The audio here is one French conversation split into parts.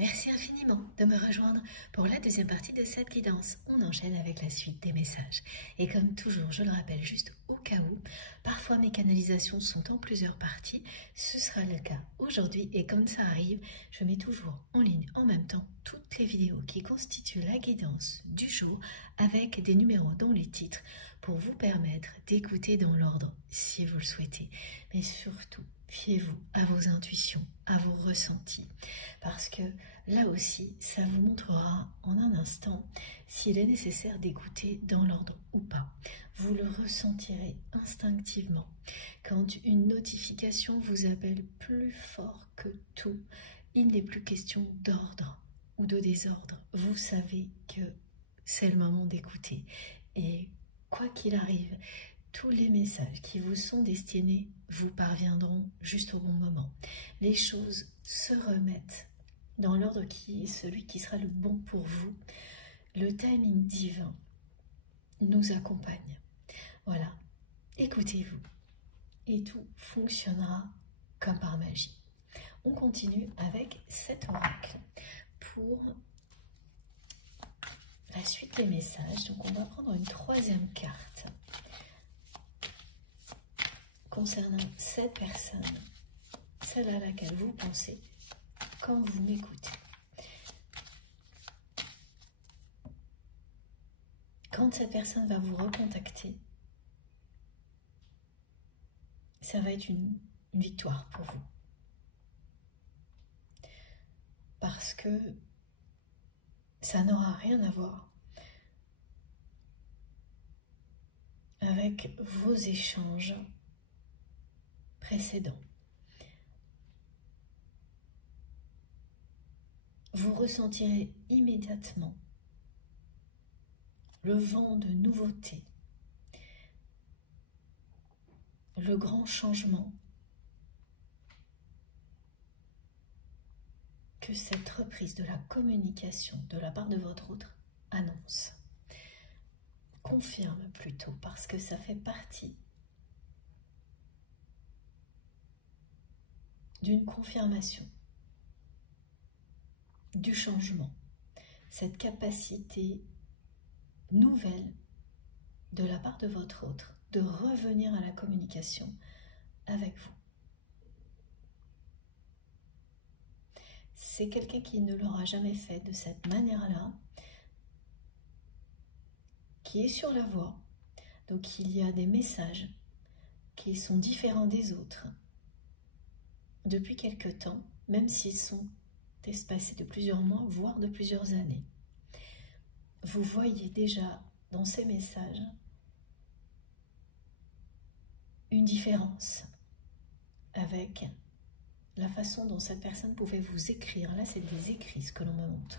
Merci infiniment de me rejoindre pour la deuxième partie de cette guidance. On enchaîne avec la suite des messages. Et comme toujours, je le rappelle juste au cas où, parfois mes canalisations sont en plusieurs parties. Ce sera le cas aujourd'hui et comme ça arrive, je mets toujours en ligne en même temps toutes les vidéos qui constituent la guidance du jour avec des numéros dans les titres pour vous permettre d'écouter dans l'ordre si vous le souhaitez. Mais surtout, fiez-vous à vos intuitions, à vos ressentis, parce que là aussi, ça vous montrera en un instant s'il est nécessaire d'écouter dans l'ordre ou pas. Vous le ressentirez instinctivement quand une notification vous appelle plus fort que tout. Il n'est plus question d'ordre ou de désordre. Vous savez que c'est le moment d'écouter. Et quoi qu'il arrive, tous les messages qui vous sont destinés vous parviendront juste au bon moment. Les choses se remettent dans l'ordre qui est celui qui sera le bon pour vous. Le timing divin nous accompagne. Voilà, écoutez-vous et tout fonctionnera comme par magie. On continue avec cet oracle pour la suite des messages. Donc on va prendre une troisième carte concernant cette personne, celle à laquelle vous pensez quand vous m'écoutez. Quand cette personne va vous recontacter, ça va être une victoire pour vous. Parce que ça n'aura rien à voir avec vos échanges précédents. Vous ressentirez immédiatement le vent de nouveauté, le grand changement que cette reprise de la communication de la part de votre autre annonce. Confirme plutôt, parce que ça fait partie d'une confirmation du changement, cette capacité nouvelle de la part de votre autre de revenir à la communication avec vous. C'est quelqu'un qui ne l'aura jamais fait de cette manière-là, qui est sur la voie. Donc il y a des messages qui sont différents des autres depuis quelque temps, même s'ils sont espacés de plusieurs mois, voire de plusieurs années. Vous voyez déjà dans ces messages une différence avec la façon dont cette personne pouvait vous écrire. Là, c'est des écrits, ce que l'on me montre.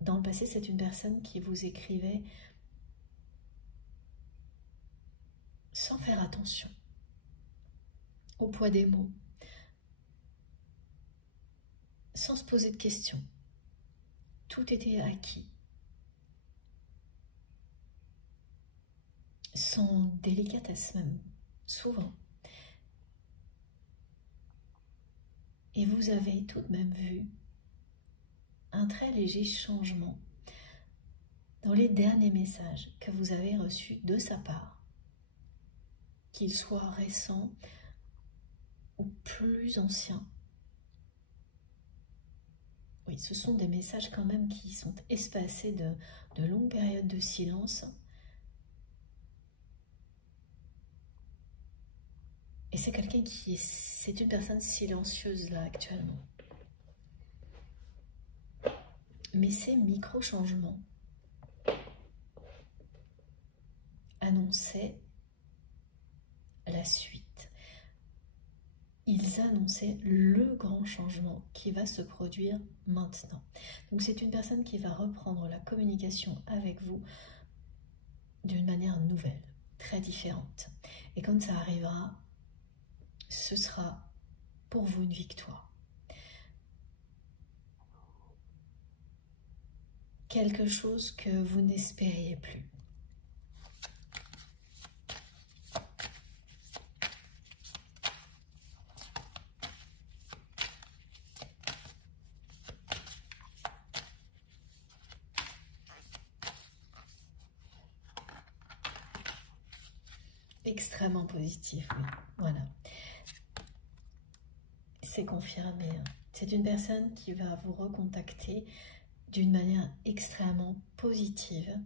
Dans le passé, c'est une personne qui vous écrivait sans faire attention au poids des mots, sans se poser de questions. Tout était acquis, sans délicatesse même, souvent. Et vous avez tout de même vu un très léger changement dans les derniers messages que vous avez reçus de sa part, qu'ils soient récents ou plus anciens. Oui, ce sont des messages quand même qui sont espacés de longues périodes de silence. Et c'est quelqu'un c'est une personne silencieuse là actuellement. Mais ces micro-changements annonçaient la suite. Ils annonçaient le grand changement qui va se produire maintenant. Donc c'est une personne qui va reprendre la communication avec vous d'une manière nouvelle, très différente. Et quand ça arrivera, ce sera pour vous une victoire. Quelque chose que vous n'espériez plus. extrêmement positif, oui. Voilà. C'est confirmé. C'est une personne qui va vous recontacter d'une manière extrêmement positive.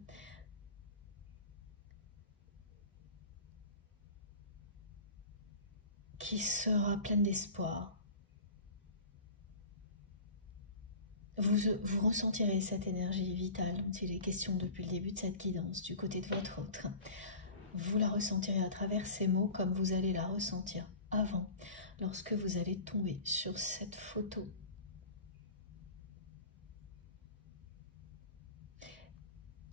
Qui sera pleine d'espoir. Vous ressentirez cette énergie vitale dont il est question depuis le début de cette guidance du côté de votre autre. Vous la ressentirez à travers ces mots comme vous allez la ressentir avant, lorsque vous allez tomber sur cette photo.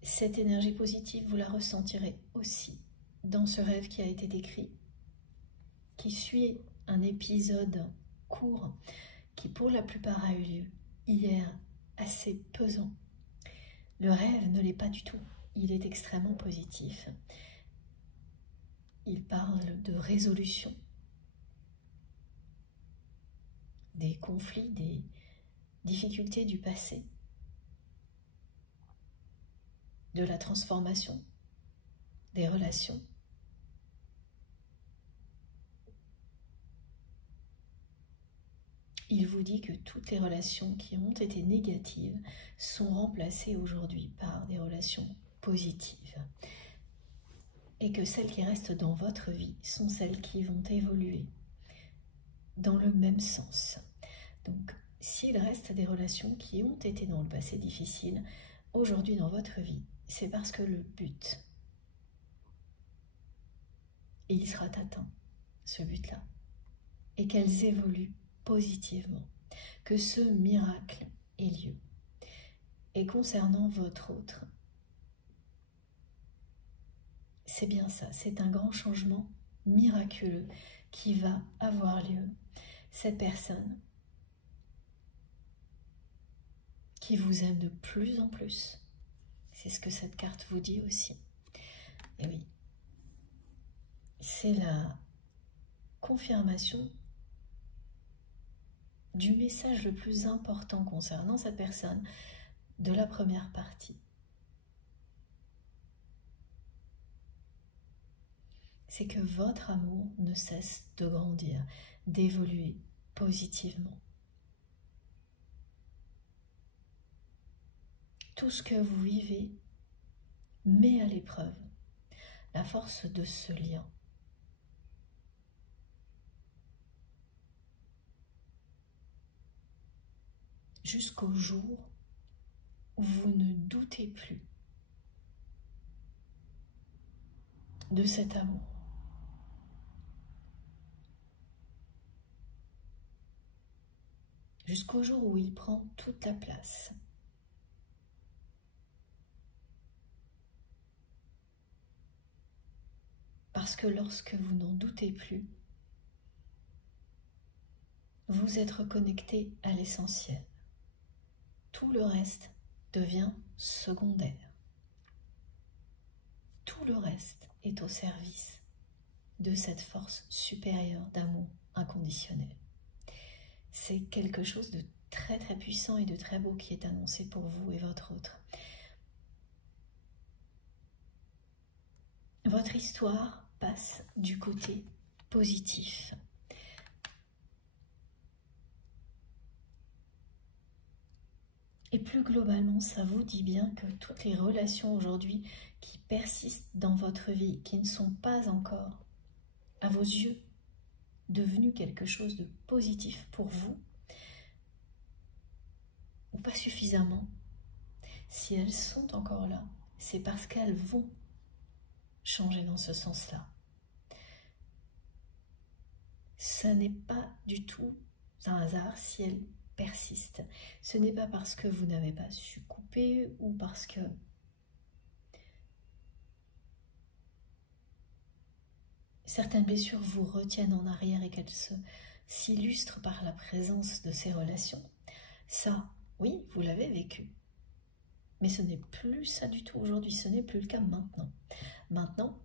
Cette énergie positive, vous la ressentirez aussi dans ce rêve qui a été décrit, qui suit un épisode court qui pour la plupart a eu lieu hier, assez pesant. Le rêve ne l'est pas du tout, il est extrêmement positif. Il parle de résolution, des conflits, des difficultés du passé, de la transformation, des relations. Il vous dit que toutes les relations qui ont été négatives sont remplacées aujourd'hui par des relations positives. Et que celles qui restent dans votre vie sont celles qui vont évoluer dans le même sens. Donc, s'il reste des relations qui ont été dans le passé difficiles, aujourd'hui dans votre vie, c'est parce que le but, et il sera atteint, ce but-là, et qu'elles évoluent positivement, que ce miracle ait lieu. Et concernant votre autre, c'est bien ça, c'est un grand changement miraculeux qui va avoir lieu. Cette personne qui vous aime de plus en plus, c'est ce que cette carte vous dit aussi. Et oui, c'est la confirmation du message le plus important concernant cette personne de la première partie. C'est que votre amour ne cesse de grandir, d'évoluer positivement. Tout ce que vous vivez met à l'épreuve la force de ce lien. Jusqu'au jour où vous ne doutez plus de cet amour. Jusqu'au jour où il prend toute la place. Parce que lorsque vous n'en doutez plus, vous êtes reconnecté à l'essentiel. Tout le reste devient secondaire. Tout le reste est au service de cette force supérieure d'amour inconditionnel. C'est quelque chose de très très puissant et de très beau qui est annoncé pour vous et votre autre. Votre histoire passe du côté positif. Et plus globalement, ça vous dit bien que toutes les relations aujourd'hui qui persistent dans votre vie, qui ne sont pas encore, à vos yeux, devenues quelque chose de positif pour vous, ou pas suffisamment, si elles sont encore là, c'est parce qu'elles vont changer dans ce sens-là. Ce n'est pas du tout un hasard si elles persistent. Ce n'est pas parce que vous n'avez pas su couper ou parce que certaines blessures vous retiennent en arrière et qu'elles s'illustrent par la présence de ces relations. Ça, oui, vous l'avez vécu. Mais ce n'est plus ça du tout aujourd'hui, ce n'est plus le cas maintenant. Maintenant,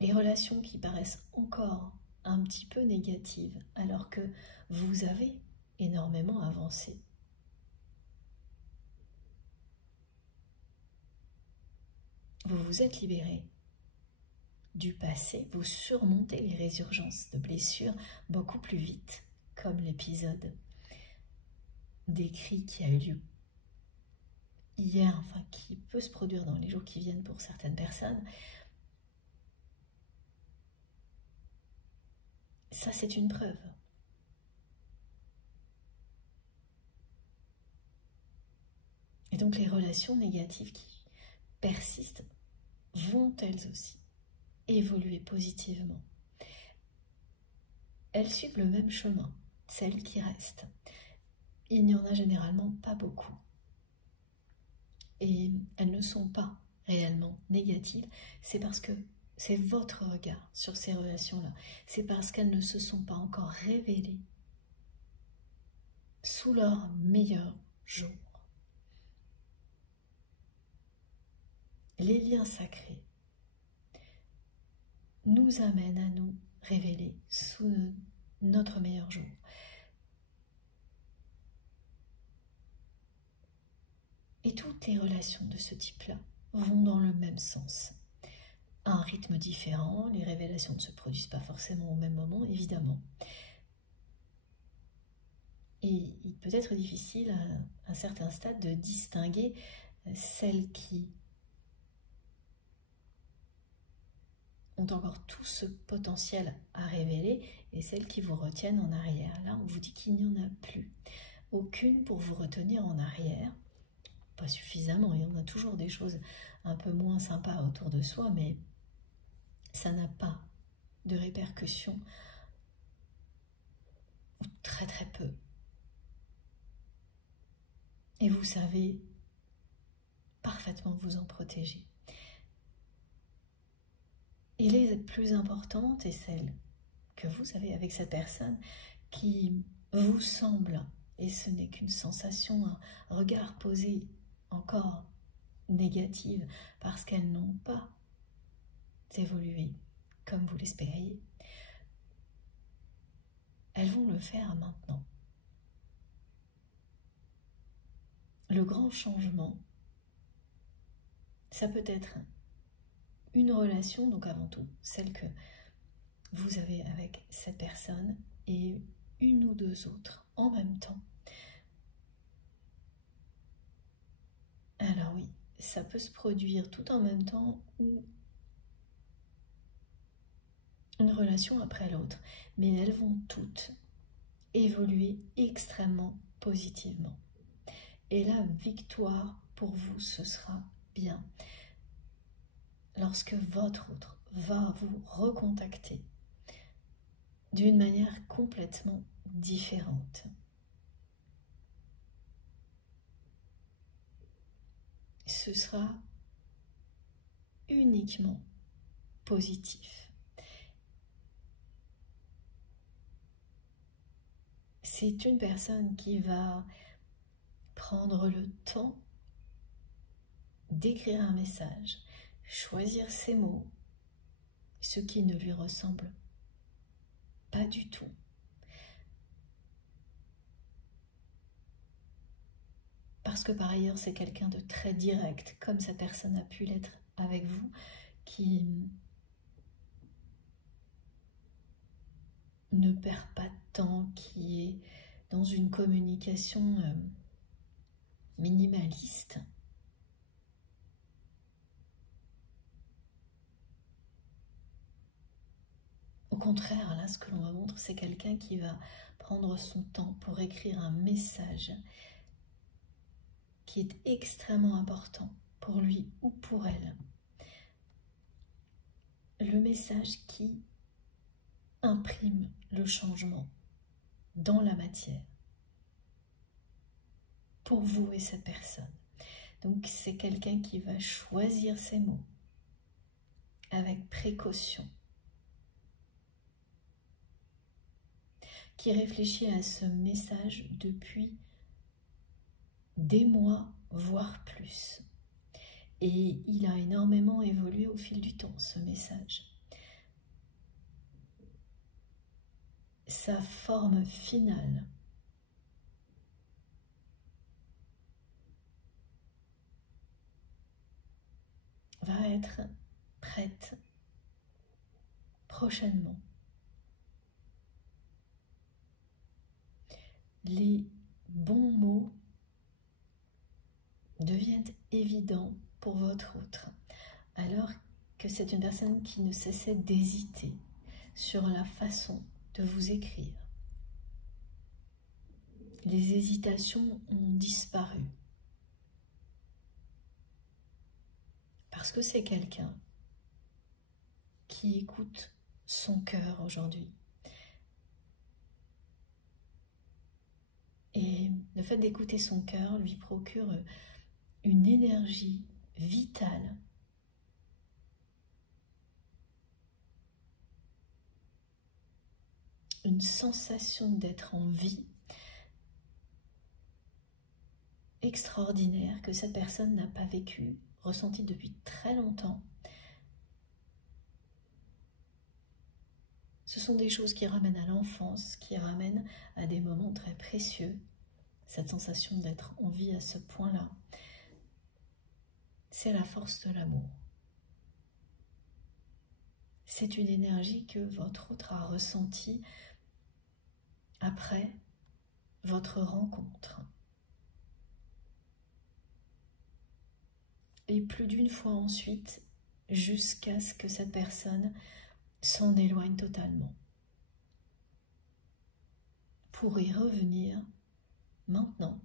les relations qui paraissent encore un petit peu négatives, alors que vous avez énormément avancé. Vous vous êtes libéré du passé, vous surmontez les résurgences de blessures beaucoup plus vite, comme l'épisode décrit qui a eu lieu hier, enfin qui peut se produire dans les jours qui viennent pour certaines personnes. Ça, c'est une preuve. Et donc les relations négatives qui persistent vont elles aussi évoluer positivement. Elles suivent le même chemin, celles qui restent. Il n'y en a généralement pas beaucoup. Et elles ne sont pas réellement négatives, c'est parce que c'est votre regard sur ces relations-là. C'est parce qu'elles ne se sont pas encore révélées sous leur meilleur jour. Les liens sacrés nous amènent à nous révéler sous notre meilleur jour. Et toutes les relations de ce type-là vont dans le même sens. À un rythme différent, les révélations ne se produisent pas forcément au même moment, évidemment. Et il peut être difficile à un certain stade de distinguer celles qui ont encore tout ce potentiel à révéler et celles qui vous retiennent en arrière. Là, on vous dit qu'il n'y en a plus. Aucune pour vous retenir en arrière. Pas suffisamment, il y en a toujours des choses un peu moins sympas autour de soi, mais ça n'a pas de répercussions, ou très très peu. Et vous savez parfaitement vous en protéger. Et les plus importantes est celle que vous avez avec cette personne qui vous semble, et ce n'est qu'une sensation, un regard posé encore négative parce qu'elles n'ont pas évolué comme vous l'espériez. Elles vont le faire maintenant. Le grand changement, ça peut être une relation, donc avant tout celle que vous avez avec cette personne et une ou deux autres en même temps. Alors oui, ça peut se produire tout en même temps ou une relation après l'autre, mais elles vont toutes évoluer extrêmement positivement. Et la victoire pour vous, ce sera bien lorsque votre autre va vous recontacter d'une manière complètement différente. Ce sera uniquement positif. C'est une personne qui va prendre le temps d'écrire un message, choisir ses mots, ce qui ne lui ressemble pas du tout. Parce que par ailleurs, c'est quelqu'un de très direct, comme cette personne a pu l'être avec vous, qui ne perd pas de temps, qui est dans une communication minimaliste. Au contraire, là, ce que l'on va montrer, c'est quelqu'un qui va prendre son temps pour écrire un message qui est extrêmement important pour lui ou pour elle. Le message qui imprime le changement dans la matière pour vous et cette personne. Donc c'est quelqu'un qui va choisir ses mots avec précaution, qui réfléchit à ce message depuis des mois, voire plus. Et il a énormément évolué au fil du temps, ce message. Sa forme finale va être prête prochainement, les bons mots deviennent évidents pour votre autre, alors que c'est une personne qui ne cessait d'hésiter sur la façon de vous écrire. Les hésitations ont disparu parce que c'est quelqu'un qui écoute son cœur aujourd'hui. Et le fait d'écouter son cœur lui procure une énergie vitale une sensation d'être en vie extraordinaire que cette personne n'a pas vécu, ressenti depuis très longtemps. Ce sont des choses qui ramènent à l'enfance, qui ramènent à des moments très précieux. Cette sensation d'être en vie à ce point-là, c'est la force de l'amour. C'est une énergie que votre autre a ressentie après votre rencontre. Et plus d'une fois ensuite, jusqu'à ce que cette personne s'en éloigne totalement. Pour y revenir maintenant.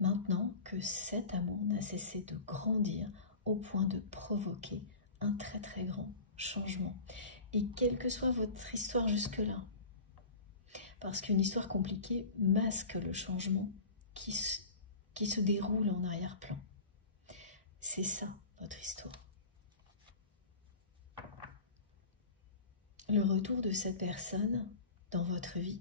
Maintenant que cet amour n'a cessé de grandir au point de provoquer un très très grand changement. Et quelle que soit votre histoire jusque-là, parce qu'une histoire compliquée masque le changement qui se déroule en arrière-plan. C'est ça, votre histoire. Le retour de cette personne dans votre vie,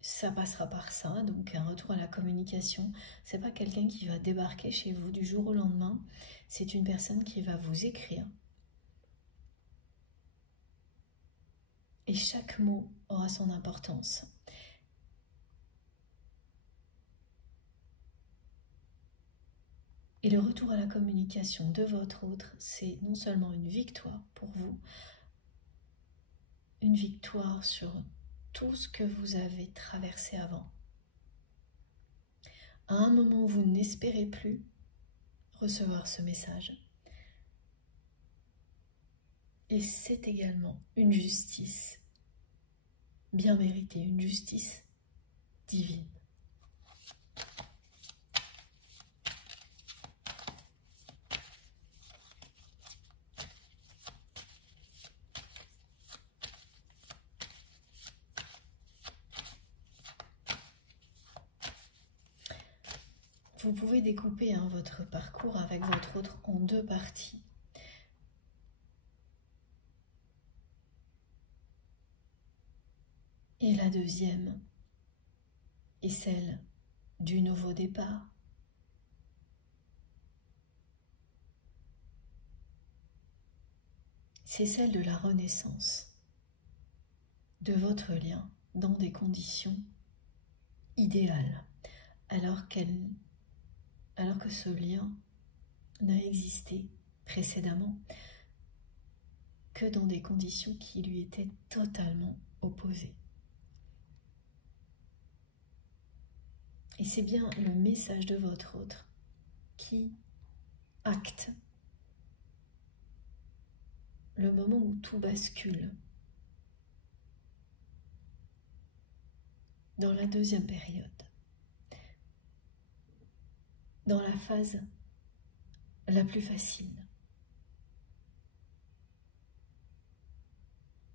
ça passera par ça, donc un retour à la communication. C'est pas quelqu'un qui va débarquer chez vous du jour au lendemain, c'est une personne qui va vous écrire. Et chaque mot aura son importance. Et le retour à la communication de votre autre, c'est non seulement une victoire pour vous, une victoire sur tout ce que vous avez traversé avant. À un moment où vous n'espérez plus recevoir ce message. Et c'est également une justice bien méritée, une justice divine. Vous pouvez découper votre parcours avec votre autre en deux parties. Et la deuxième est celle du nouveau départ. C'est celle de la renaissance de votre lien dans des conditions idéales, alors que ce lien n'a existé précédemment que dans des conditions qui lui étaient totalement opposées. Et c'est bien le message de votre autre qui acte le moment où tout bascule. Dans la deuxième période, dans la phase la plus facile,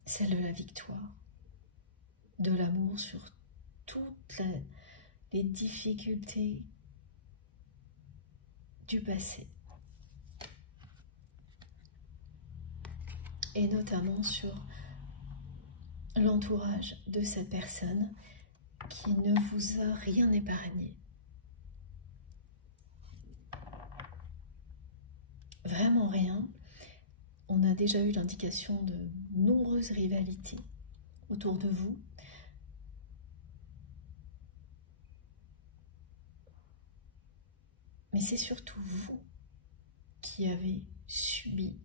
celle de la victoire, de l'amour sur toutes les difficultés du passé, et notamment sur l'entourage de cette personne qui ne vous a rien épargné. Vraiment rien. On a déjà eu l'indication de nombreuses rivalités autour de vous. Mais c'est surtout vous qui avez subi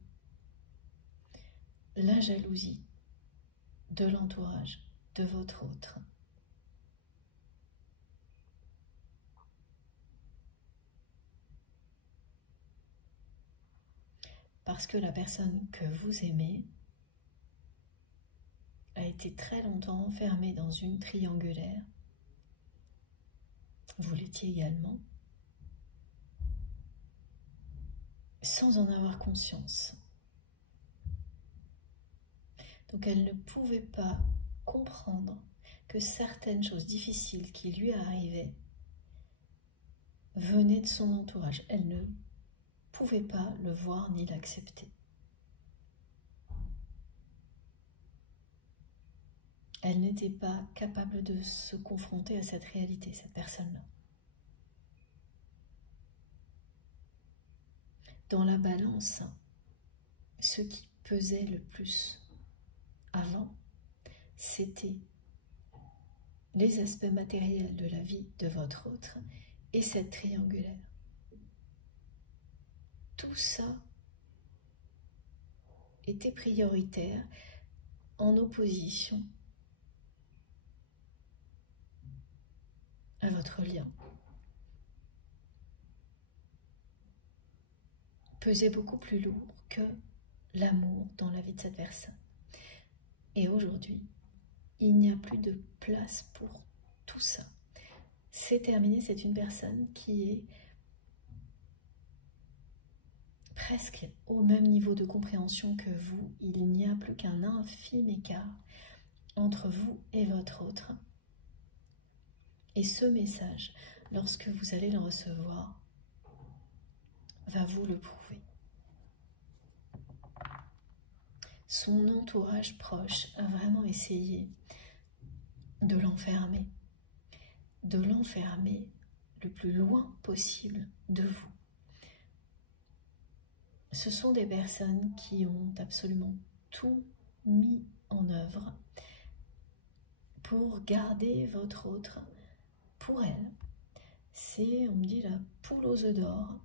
la jalousie de l'entourage de votre autre. Parce que la personne que vous aimez a été très longtemps enfermée dans une triangulaire. Vous l'étiez également, sans en avoir conscience. Donc elle ne pouvait pas comprendre que certaines choses difficiles qui lui arrivaient venaient de son entourage. Elle ne pouvait pas le voir ni l'accepter. Elle n'était pas capable de se confronter à cette réalité, cette personne-là. Dans la balance, ce qui pesait le plus avant, c'était les aspects matériels de la vie de votre autre et cette triangulaire. Tout ça était prioritaire en opposition à votre lien. Pesait beaucoup plus lourd que l'amour dans la vie de cette personne. Et aujourd'hui, il n'y a plus de place pour tout ça. C'est terminé, c'est une personne qui est presque au même niveau de compréhension que vous. Il n'y a plus qu'un infime écart entre vous et votre autre. Et ce message, lorsque vous allez le recevoir, va vous le prouver. Son entourage proche a vraiment essayé de l'enfermer le plus loin possible de vous. Ce sont des personnes qui ont absolument tout mis en œuvre pour garder votre autre pour elle. C'est, on me dit, la poule aux œufs d'or.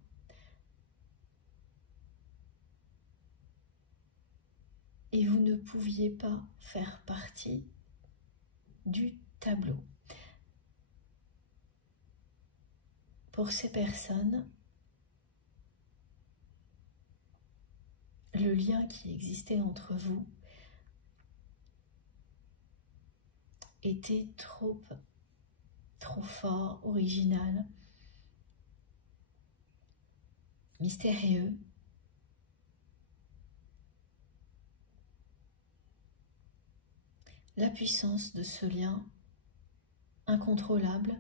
Et vous ne pouviez pas faire partie du tableau. Pour ces personnes, le lien qui existait entre vous était trop fort, original, mystérieux. La puissance de ce lien incontrôlable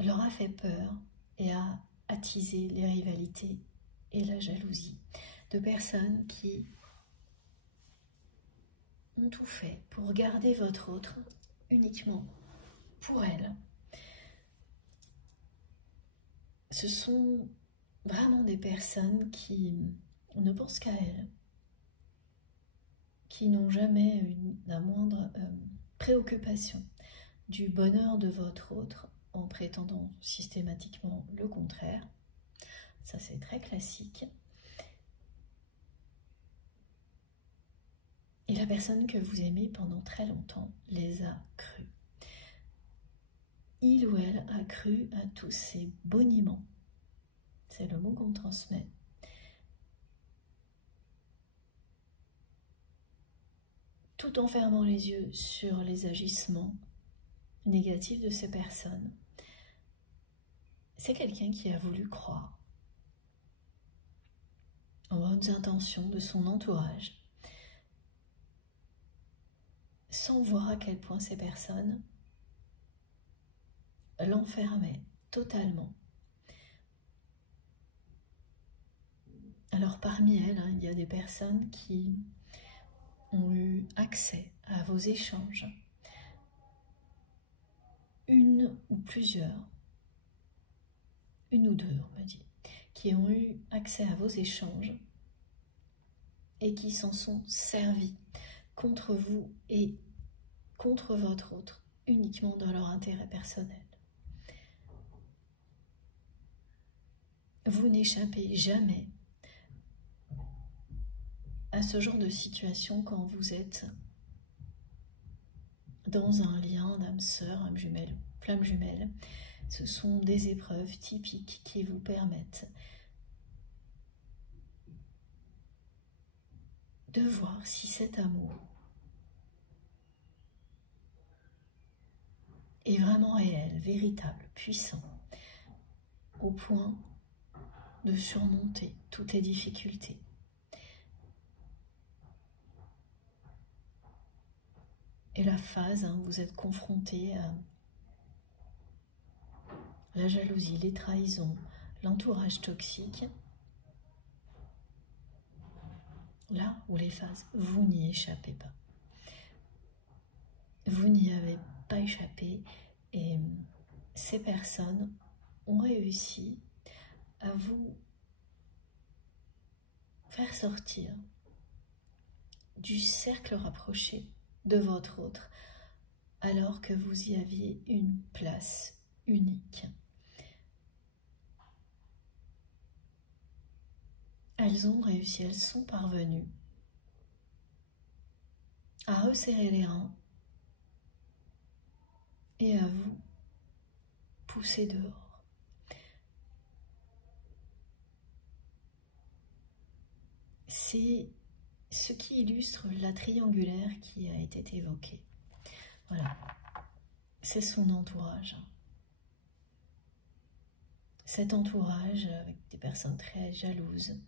leur a fait peur et a attisé les rivalités et la jalousie de personnes qui ont tout fait pour garder votre autre uniquement pour elle. Ce sont vraiment des personnes qui ne pensent qu'à elles, qui n'ont jamais eu la moindre préoccupation du bonheur de votre autre en prétendant systématiquement le contraire. Ça, c'est très classique. Et la personne que vous aimez pendant très longtemps les a crus. Il ou elle a cru à tous ces boniments. C'est le mot qu'on transmet. Tout en fermant les yeux sur les agissements négatifs de ces personnes. C'est quelqu'un qui a voulu croire aux bonnes intentions de son entourage, sans voir à quel point ces personnes l'enfermaient totalement. Alors parmi elles, il y a des personnes qui ont eu accès à vos échanges, une ou plusieurs, une ou deux on me dit, qui ont eu accès à vos échanges et qui s'en sont servis contre vous et contre votre autre, uniquement dans leur intérêt personnel. vous n'échappez jamais à ce genre de situation quand vous êtes dans un lien d'âme sœur, âme jumelle, flamme jumelle. Ce sont des épreuves typiques qui vous permettent de voir si cet amour est vraiment réel, véritable, puissant, au point de surmonter toutes les difficultés. Et la phase où vous êtes confronté à la jalousie, les trahisons, l'entourage toxique, là où les phases, vous n'y échappez pas. Vous n'y avez pas échappé et ces personnes ont réussi à vous faire sortir du cercle rapproché de votre autre alors que vous y aviez une place unique. Elles ont réussi, elles sont parvenues à resserrer les reins et à vous pousser dehors. C'est ce qui illustre la triangulaire qui a été évoquée. Voilà, c'est son entourage. Cet entourage avec des personnes très jalouses,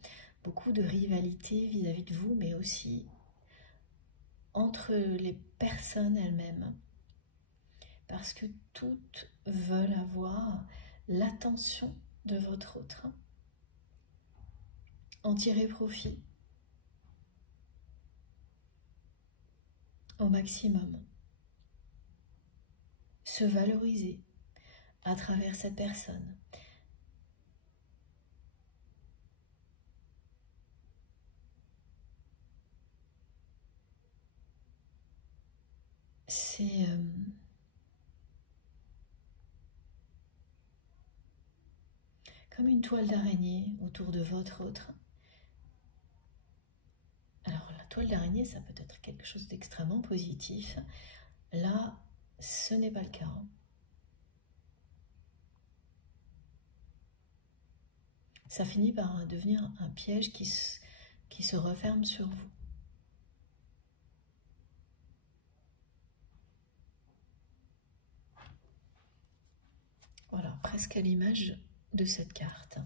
beaucoup de rivalité vis-à-vis de vous, mais aussi entre les personnes elles-mêmes, parce que toutes veulent avoir l'attention de votre autre, en tirer profit au maximum, se valoriser à travers cette personne. C'est comme une toile d'araignée autour de votre autre. Alors la toile d'araignée, ça peut être quelque chose d'extrêmement positif. Là, ce n'est pas le cas. Ça finit par devenir un piège qui se referme sur vous. Voilà, presque à l'image de cette carte.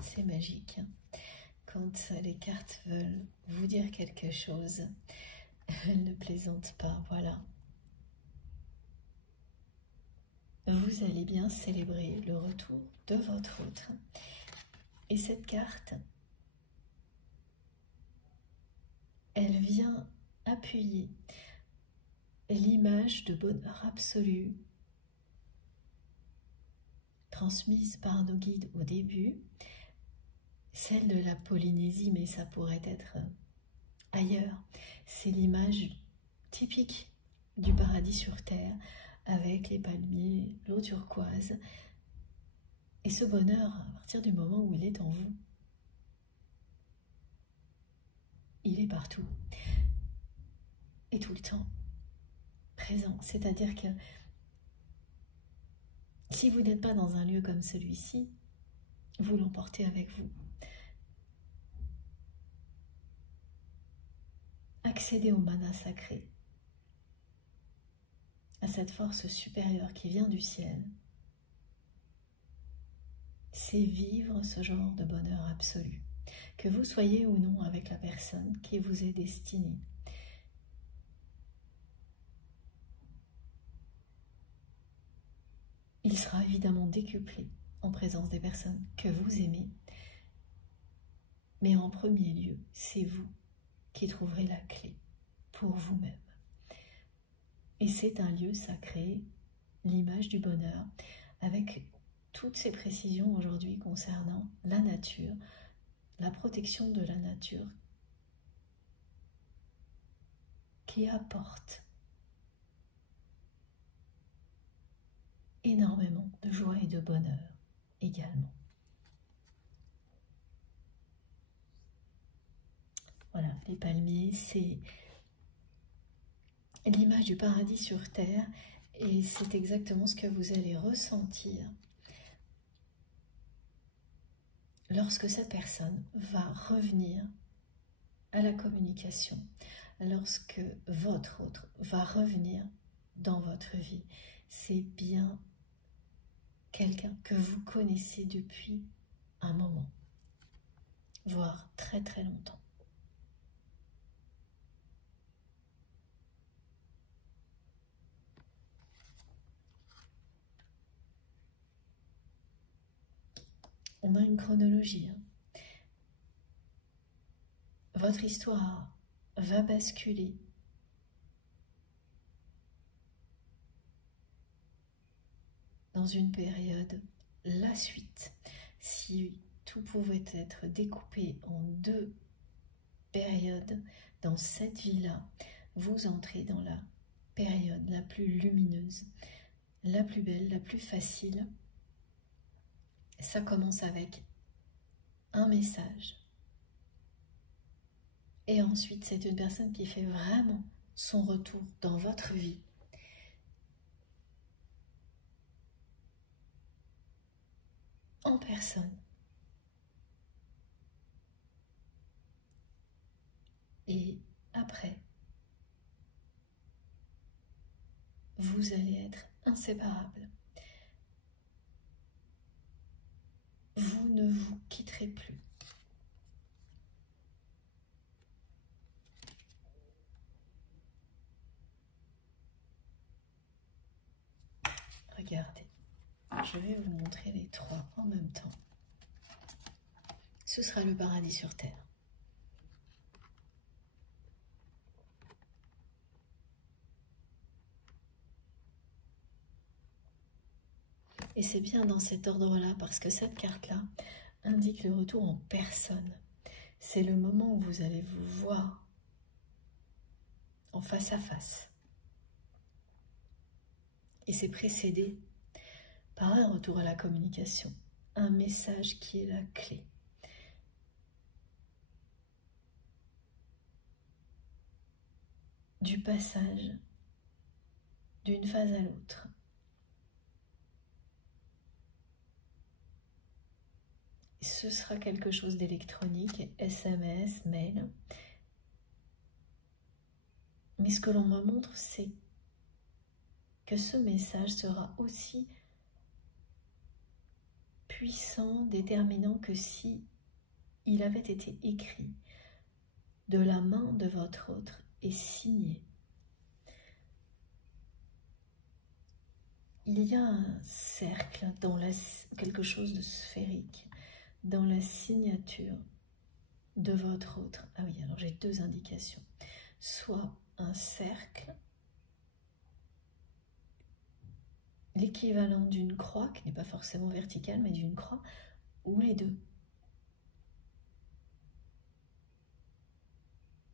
C'est magique. Quand les cartes veulent vous dire quelque chose, elles ne plaisantent pas, voilà. Vous allez bien célébrer le retour de votre autre. Et cette carte, elle vient appuyer l'image de bonheur absolu transmise par nos guides au début, celle de la Polynésie, mais ça pourrait être ailleurs. C'est l'image typique du paradis sur terre, avec les palmiers, l'eau turquoise, et ce bonheur à partir du moment où il est en vous. Il est partout, et tout le temps, présent. C'est-à-dire que si vous n'êtes pas dans un lieu comme celui-ci, vous l'emportez avec vous. Accédez au mana sacré, à cette force supérieure qui vient du ciel. C'est vivre ce genre de bonheur absolu, que vous soyez ou non avec la personne qui vous est destinée. Il sera évidemment décuplé en présence des personnes que vous aimez, mais en premier lieu, c'est vous qui trouverez la clé pour vous-même. Et c'est un lieu sacré, l'image du bonheur, avec toutes ces précisions aujourd'hui concernant la nature, la protection de la nature qui apporte énormément de joie et de bonheur également. Voilà, les palmiers, c'est l'image du paradis sur terre et c'est exactement ce que vous allez ressentir lorsque cette personne va revenir à la communication, lorsque votre autre va revenir dans votre vie. C'est bien quelqu'un que vous connaissez depuis un moment, voire très très longtemps. On a une chronologie. Votre histoire va basculer dans une période, la suite. Si tout pouvait être découpé en 2 périodes, dans cette vie-là, vous entrez dans la période la plus lumineuse, la plus belle, la plus facile. Ça commence avec un message. Et ensuite, c'est une personne qui fait vraiment son retour dans votre vie. En personne. Et après, vous allez être inséparables. Vous ne vous quitterez plus. Regardez, je vais vous montrer les 3 en même temps. Ce sera le paradis sur terre. Et c'est bien dans cet ordre-là parce que cette carte-là indique le retour en personne. C'est le moment où vous allez vous voir en face à face. Et c'est précédé par un retour à la communication, un message qui est la clé. Du passage d'une phase à l'autre. Ce sera quelque chose d'électronique, SMS, mail. Mais ce que l'on me montre, c'est que ce message sera aussi puissant, déterminant que si il avait été écrit de la main de votre autre et signé. Il y a un cercle dans quelque chose de sphérique dans la signature de votre autre. Ah oui, alors j'ai 2 indications. Soit un cercle, l'équivalent d'une croix, qui n'est pas forcément verticale, mais d'une croix, ou les 2.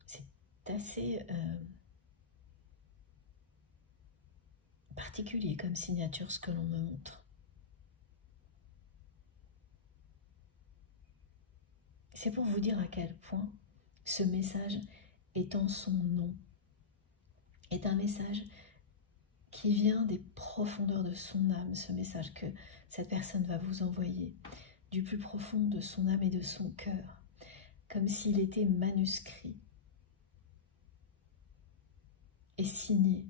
C'est assez particulier comme signature, ce que l'on me montre. C'est pour vous dire à quel point ce message est en son nom, est un message qui vient des profondeurs de son âme, ce message que cette personne va vous envoyer, du plus profond de son âme et de son cœur, comme s'il était manuscrit et signé.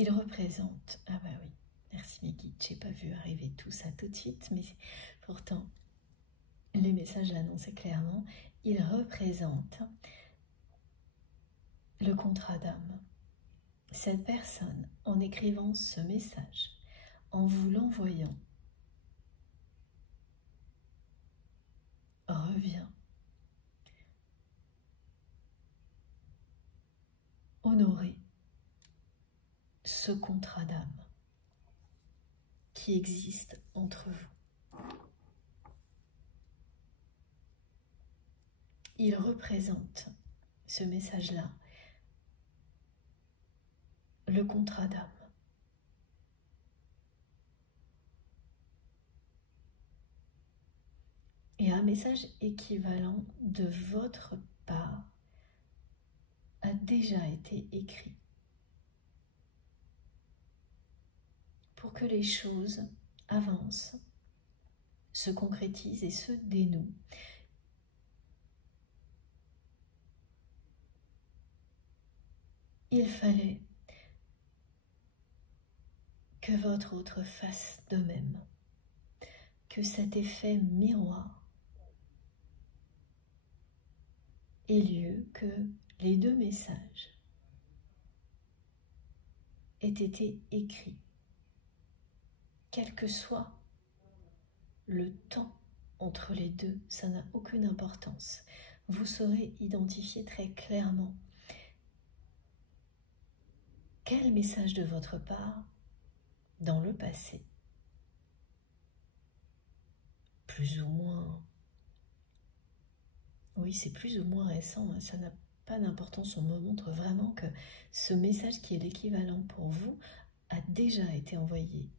Il représente, ah bah oui, merci mes guides, j'ai pas vu arriver tout ça tout de suite, mais pourtant les messages l'annonçaient clairement. Il représente le contrat d'âme. Cette personne, en écrivant ce message, en vous l'envoyant, revient honorer ce contrat d'âme qui existe entre vous. Il représente, ce message-là, le contrat d'âme. Et un message équivalent de votre part a déjà été écrit pour que les choses avancent, se concrétisent et se dénouent. Il fallait que votre autre fasse de même, que cet effet miroir ait lieu, que les deux messages aient été écrits, quel que soit le temps entre les deux, ça n'a aucune importance. Vous saurez identifier très clairement quel message de votre part, dans le passé, plus ou moins, oui c'est plus ou moins récent, hein, ça n'a pas d'importance, on me montre vraiment que ce message qui est l'équivalent pour vous a déjà été envoyé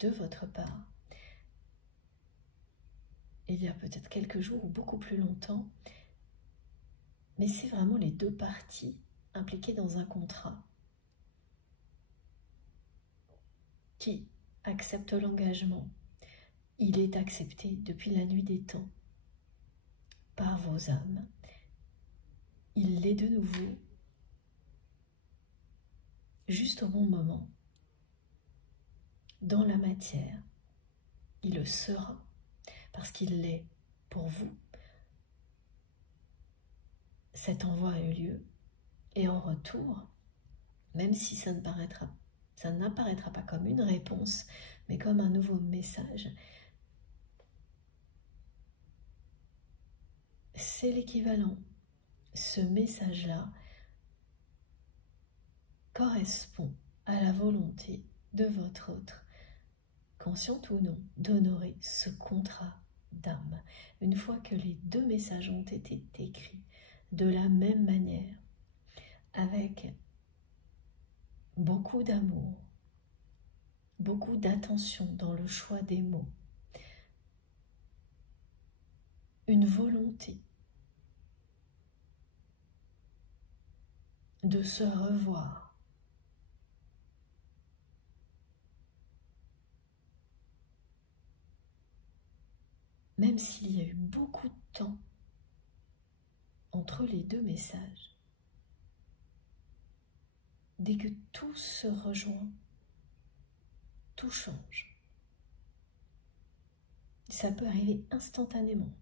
de votre part il y a peut-être quelques jours ou beaucoup plus longtemps, mais c'est vraiment les deux parties impliquées dans un contrat qui acceptent l'engagement. Il est accepté depuis la nuit des temps par vos âmes. Il l'est de nouveau, juste au bon moment, dans la matière. Il le sera, parce qu'il l'est pour vous. Cet envoi a eu lieu, et en retour, même si ça n'apparaîtra pas comme une réponse, mais comme un nouveau message, c'est l'équivalent. Ce message-là correspond à la volonté de votre autre, consciente ou non, d'honorer ce contrat d'âme. Une fois que les deux messages ont été écrits de la même manière, avec beaucoup d'amour, beaucoup d'attention dans le choix des mots, une volonté de se revoir, même s'il y a eu beaucoup de temps entre les deux messages. Dès que tout se rejoint, tout change. Ça peut arriver instantanément.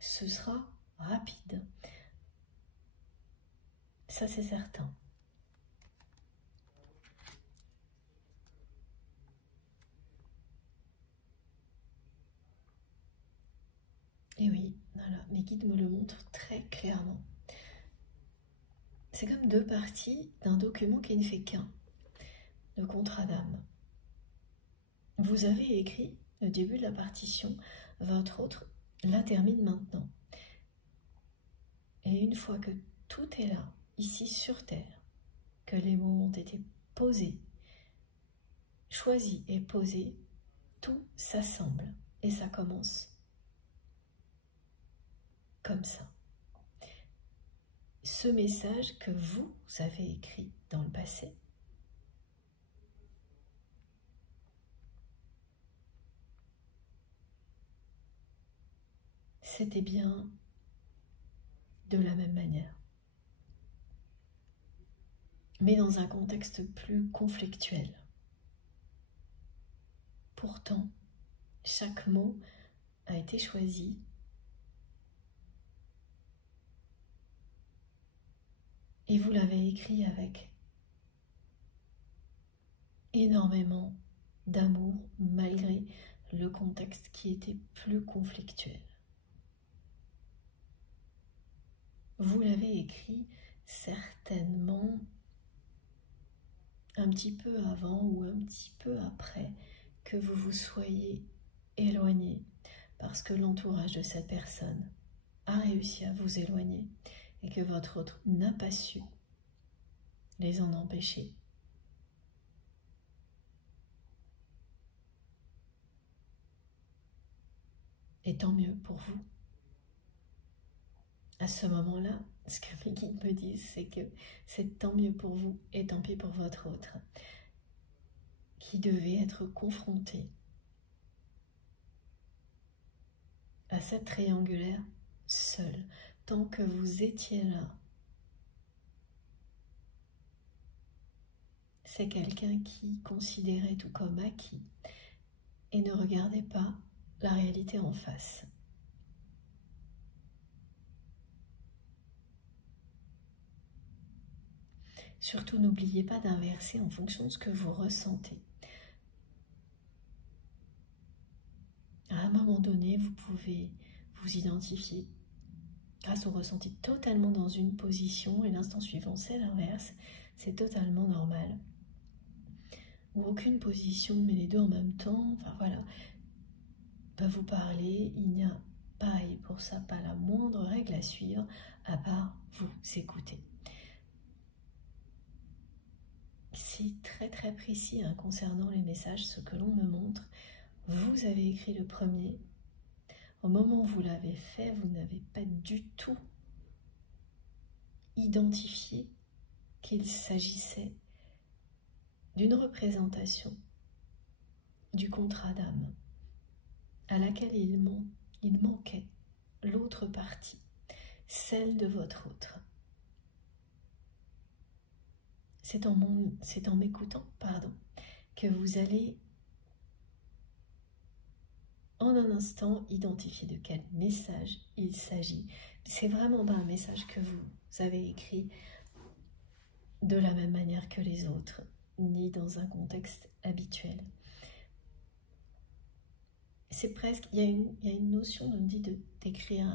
Ce sera rapide. Ça, c'est certain. Et oui, voilà, mes guides me le montrent très clairement. C'est comme deux parties d'un document qui ne fait qu'un, le contrat d'âme. Vous avez écrit le début de la partition, votre autre la termine maintenant. Et une fois que tout est là, ici sur Terre, que les mots ont été posés, choisis et posés, tout s'assemble et ça commence comme ça. Ce message que vous avez écrit dans le passé, c'était bien de la même manière, mais dans un contexte plus conflictuel. Pourtant, chaque mot a été choisi et vous l'avez écrit avec énormément d'amour malgré le contexte qui était plus conflictuel. vous l'avez écrit certainement un petit peu avant ou un petit peu après que vous vous soyez éloigné, parce que l'entourage de cette personne a réussi à vous éloigner et que votre autre n'a pas su les en empêcher. Et tant mieux pour vous. À ce moment-là, ce que mes guides me disent, c'est que c'est tant mieux pour vous et tant pis pour votre autre, qui devait être confronté à cette triangulaire seul. Tant que vous étiez là, c'est quelqu'un qui considérait tout comme acquis et ne regardait pas la réalité en face. Surtout, n'oubliez pas d'inverser en fonction de ce que vous ressentez. À un moment donné, vous pouvez vous identifier grâce au ressenti totalement dans une position et l'instant suivant, c'est l'inverse. C'est totalement normal. Ou aucune position, mais les deux en même temps, enfin voilà, peuvent vous parler. Il n'y a pareil pour ça, pas la moindre règle à suivre, à part vous écouter. C'est très très précis hein, concernant les messages, ce que l'on me montre. Vous avez écrit le premier. Au moment où vous l'avez fait, vous n'avez pas du tout identifié qu'il s'agissait d'une représentation du contrat d'âme à laquelle il manquait l'autre partie, celle de votre autre. C'est en m'écoutant, que vous allez en un instant identifier de quel message il s'agit. C'est vraiment pas un message que vous avez écrit de la même manière que les autres, ni dans un contexte habituel. C'est presque, il y a une notion, on me dit, d'écrire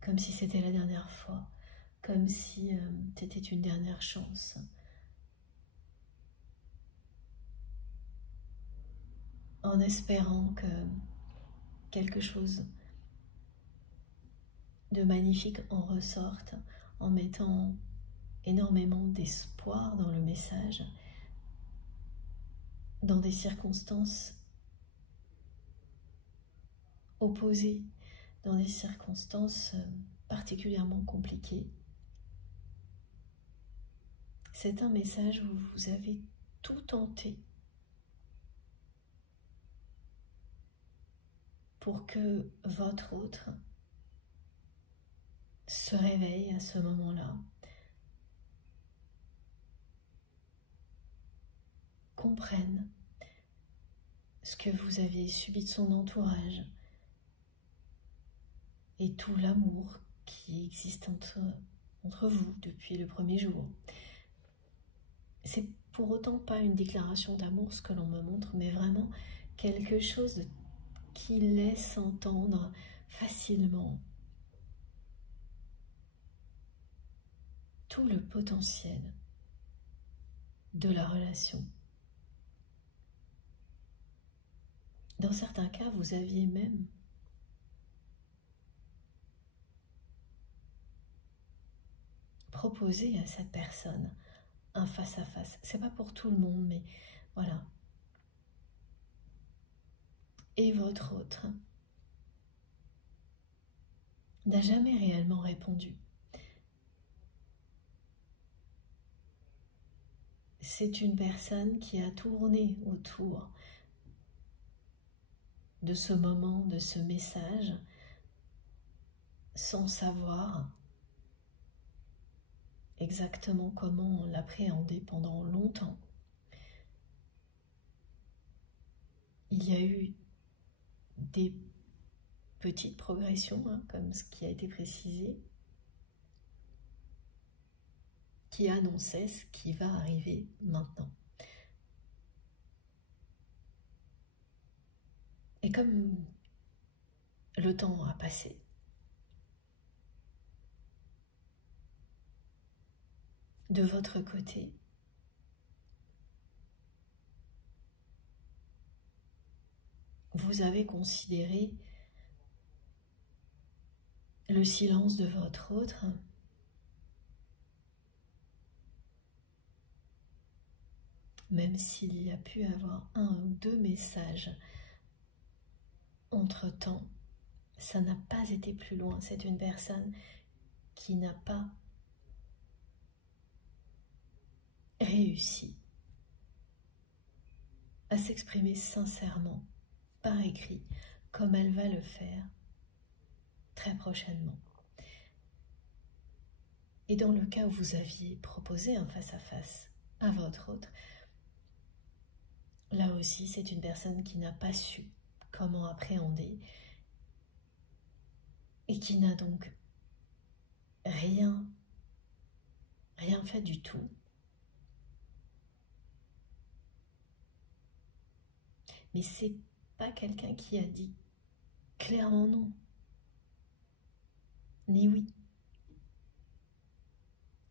comme si c'était la dernière fois, comme si c'était une dernière chance. En espérant que quelque chose de magnifique en ressorte, en mettant énormément d'espoir dans le message, dans des circonstances opposées, dans des circonstances particulièrement compliquées. C'est un message où vous avez tout tenté pour que votre autre se réveille à ce moment-là, comprenne ce que vous aviez subi de son entourage et tout l'amour qui existe entre vous depuis le premier jour. C'est pour autant pas une déclaration d'amour ce que l'on me montre, mais vraiment quelque chose qui laisse entendre facilement tout le potentiel de la relation. Dans certains cas, vous aviez même proposé à cette personne un face-à-face. C'est pas pour tout le monde, mais voilà. Et votre autre n'a jamais réellement répondu. C'est une personne qui a tourné autour de ce moment, de ce message, sans savoir exactement comment l'appréhender pendant longtemps. Il y a eu des petites progressions, hein, comme ce qui a été précisé, qui annonçait ce qui va arriver maintenant. Et comme le le temps a passé. De votre côté, vous avez considéré le silence de votre autre même s'il y a pu avoir un ou deux messages entre-temps, ça n'a pas été plus loin. C'est une personne qui n'a pas réussi à s'exprimer sincèrement par écrit, comme elle va le faire très prochainement. Et dans le cas où vous aviez proposé un face-à-face à votre autre, là aussi c'est une personne qui n'a pas su comment appréhender et qui n'a donc rien fait du tout. Mais c'est pas quelqu'un qui a dit clairement non, ni oui.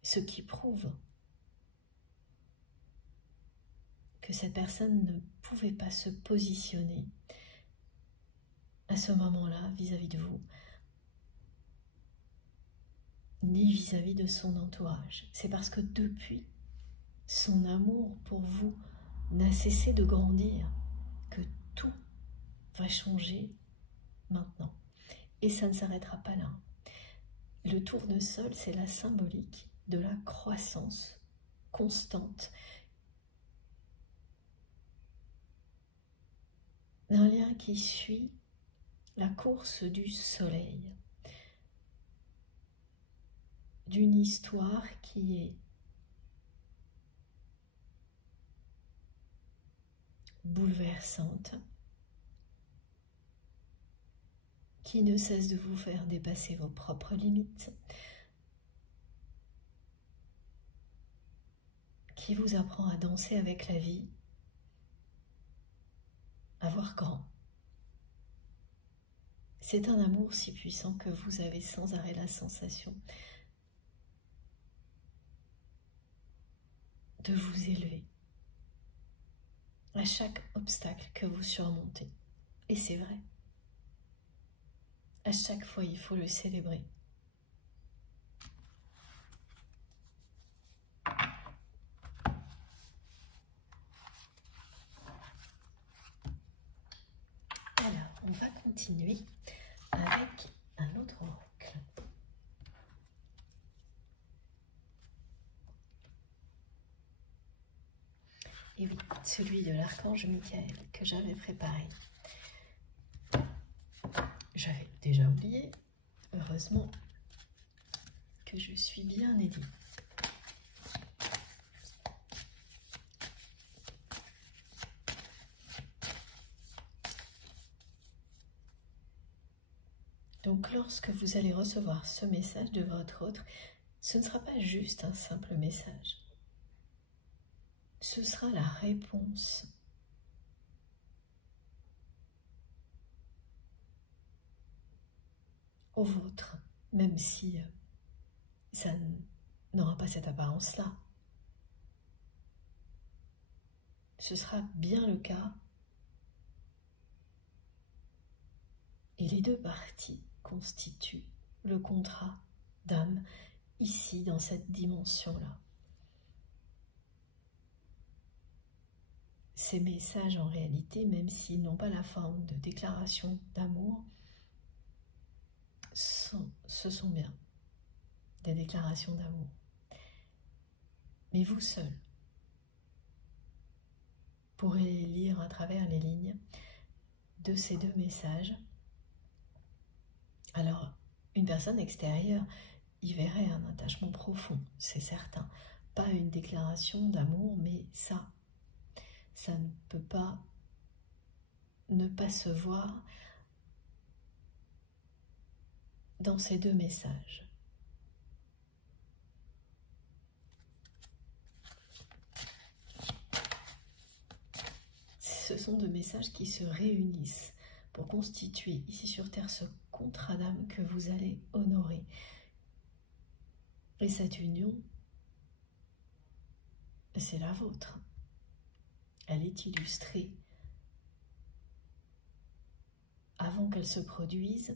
Ce qui prouve que cette personne ne pouvait pas se positionner à ce moment-là vis-à-vis de vous, ni vis-à-vis de son entourage. C'est parce que depuis, son amour pour vous n'a cessé de grandir que tout va changer maintenant. Et ça ne s'arrêtera pas là. Le tournesol, c'est la symbolique de la croissance constante d'un lien qui suit la course du soleil, d'une histoire qui est bouleversante, qui ne cesse de vous faire dépasser vos propres limites, qui vous apprend à danser avec la vie, à voir grand. C'est un amour si puissant que vous avez sans arrêt la sensation de vous élever à chaque obstacle que vous surmontez. Et c'est vrai. À chaque fois, il faut le célébrer. Alors, on va continuer avec un autre oracle. Et oui, celui de l'archange Michael que j'avais préparé. J'avais déjà oublié, heureusement que je suis bien aidée. Donc lorsque vous allez recevoir ce message de votre autre, ce ne sera pas juste un simple message. Ce sera la réponse au vôtre, même si ça n'aura pas cette apparence-là. Ce sera bien le cas. Et les deux parties constituent le contrat d'âme ici, dans cette dimension-là. Ces messages, en réalité, même s'ils n'ont pas la forme de déclaration d'amour, ce sont bien des déclarations d'amour. Mais vous seul pourrez les lire à travers les lignes de ces deux messages. Alors, une personne extérieure y verrait un attachement profond, c'est certain. Pas une déclaration d'amour, mais ça ne peut pas ne pas se voir dans ces deux messages. Ce sont deux messages qui se réunissent pour constituer ici sur Terre ce contrat d'âme que vous allez honorer. Et cette union, c'est la vôtre. Elle est illustrée avant qu'elle se produise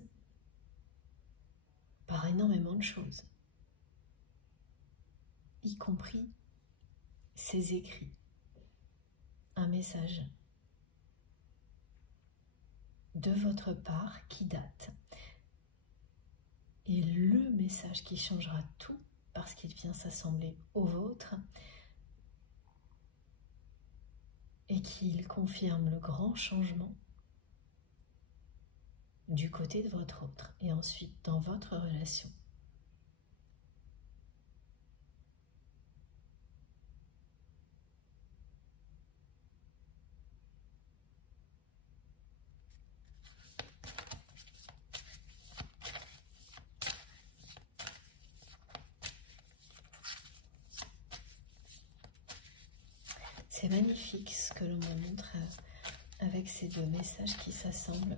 par énormément de choses, y compris ces écrits, un message de votre part qui date, et le message qui changera tout parce qu'il vient s'assembler au vôtre et qu'il confirme le grand changement du côté de votre autre et ensuite dans votre relation. C'est magnifique ce que l'on me montre avec ces deux messages qui s'assemblent,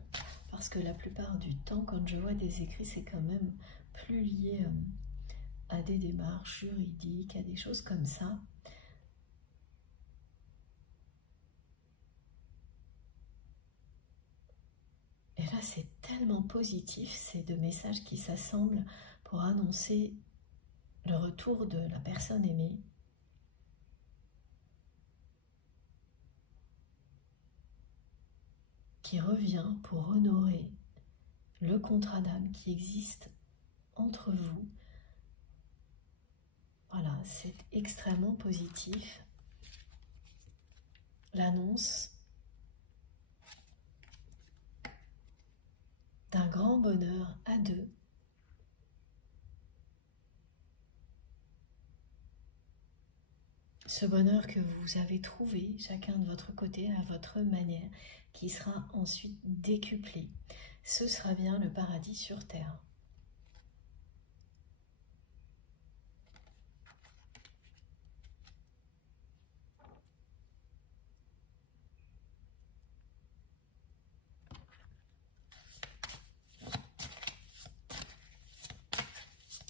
parce que la plupart du temps, quand je vois des écrits, c'est quand même plus lié à des démarches juridiques, à des choses comme ça. Et là, c'est tellement positif, ces deux messages qui s'assemblent pour annoncer le retour de la personne aimée. Qui revient pour honorer le contrat d'âme qui existe entre vous. Voilà, c'est extrêmement positif. L'annonce d'un grand bonheur à deux. Ce bonheur que vous avez trouvé, chacun de votre côté, à votre manière, qui sera ensuite décuplé. Ce sera bien le paradis sur terre.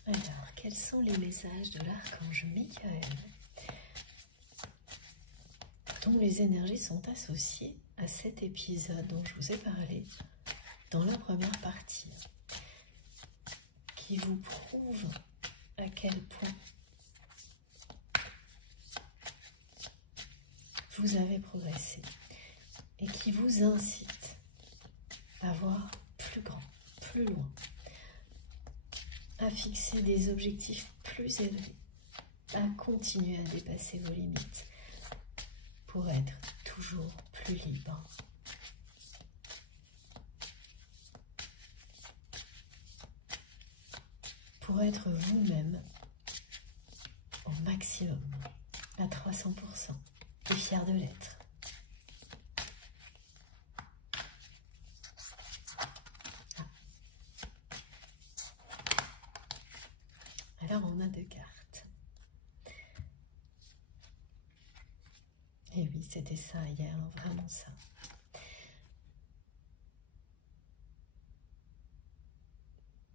Alors, quels sont les messages de l'archange Michael, dont les énergies sont associées à cet épisode dont je vous ai parlé dans la première partie, qui vous prouve à quel point vous avez progressé et qui vous incite à voir plus grand, plus loin, à fixer des objectifs plus élevés, à continuer à dépasser vos limites pour être toujours plus libre. Pour être vous-même au maximum, à 300%, et fier de l'être. Alors on a deux cartes. Et oui, c'était ça hier, vraiment ça.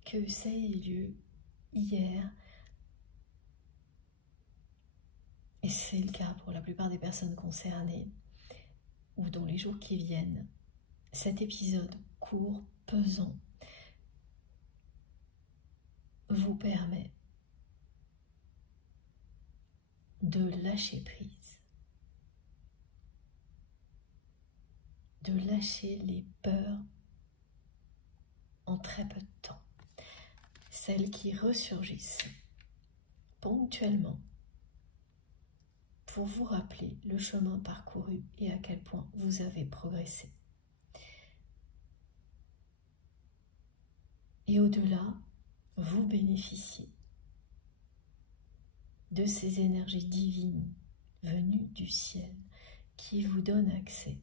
Que ça ait lieu hier, et c'est le cas pour la plupart des personnes concernées, ou dans les jours qui viennent, cet épisode court, pesant, vous permet de lâcher prise, de lâcher les peurs en très peu de temps, celles qui ressurgissent ponctuellement pour vous rappeler le chemin parcouru et à quel point vous avez progressé. Et au-delà, vous bénéficiez de ces énergies divines venues du ciel qui vous donnent accès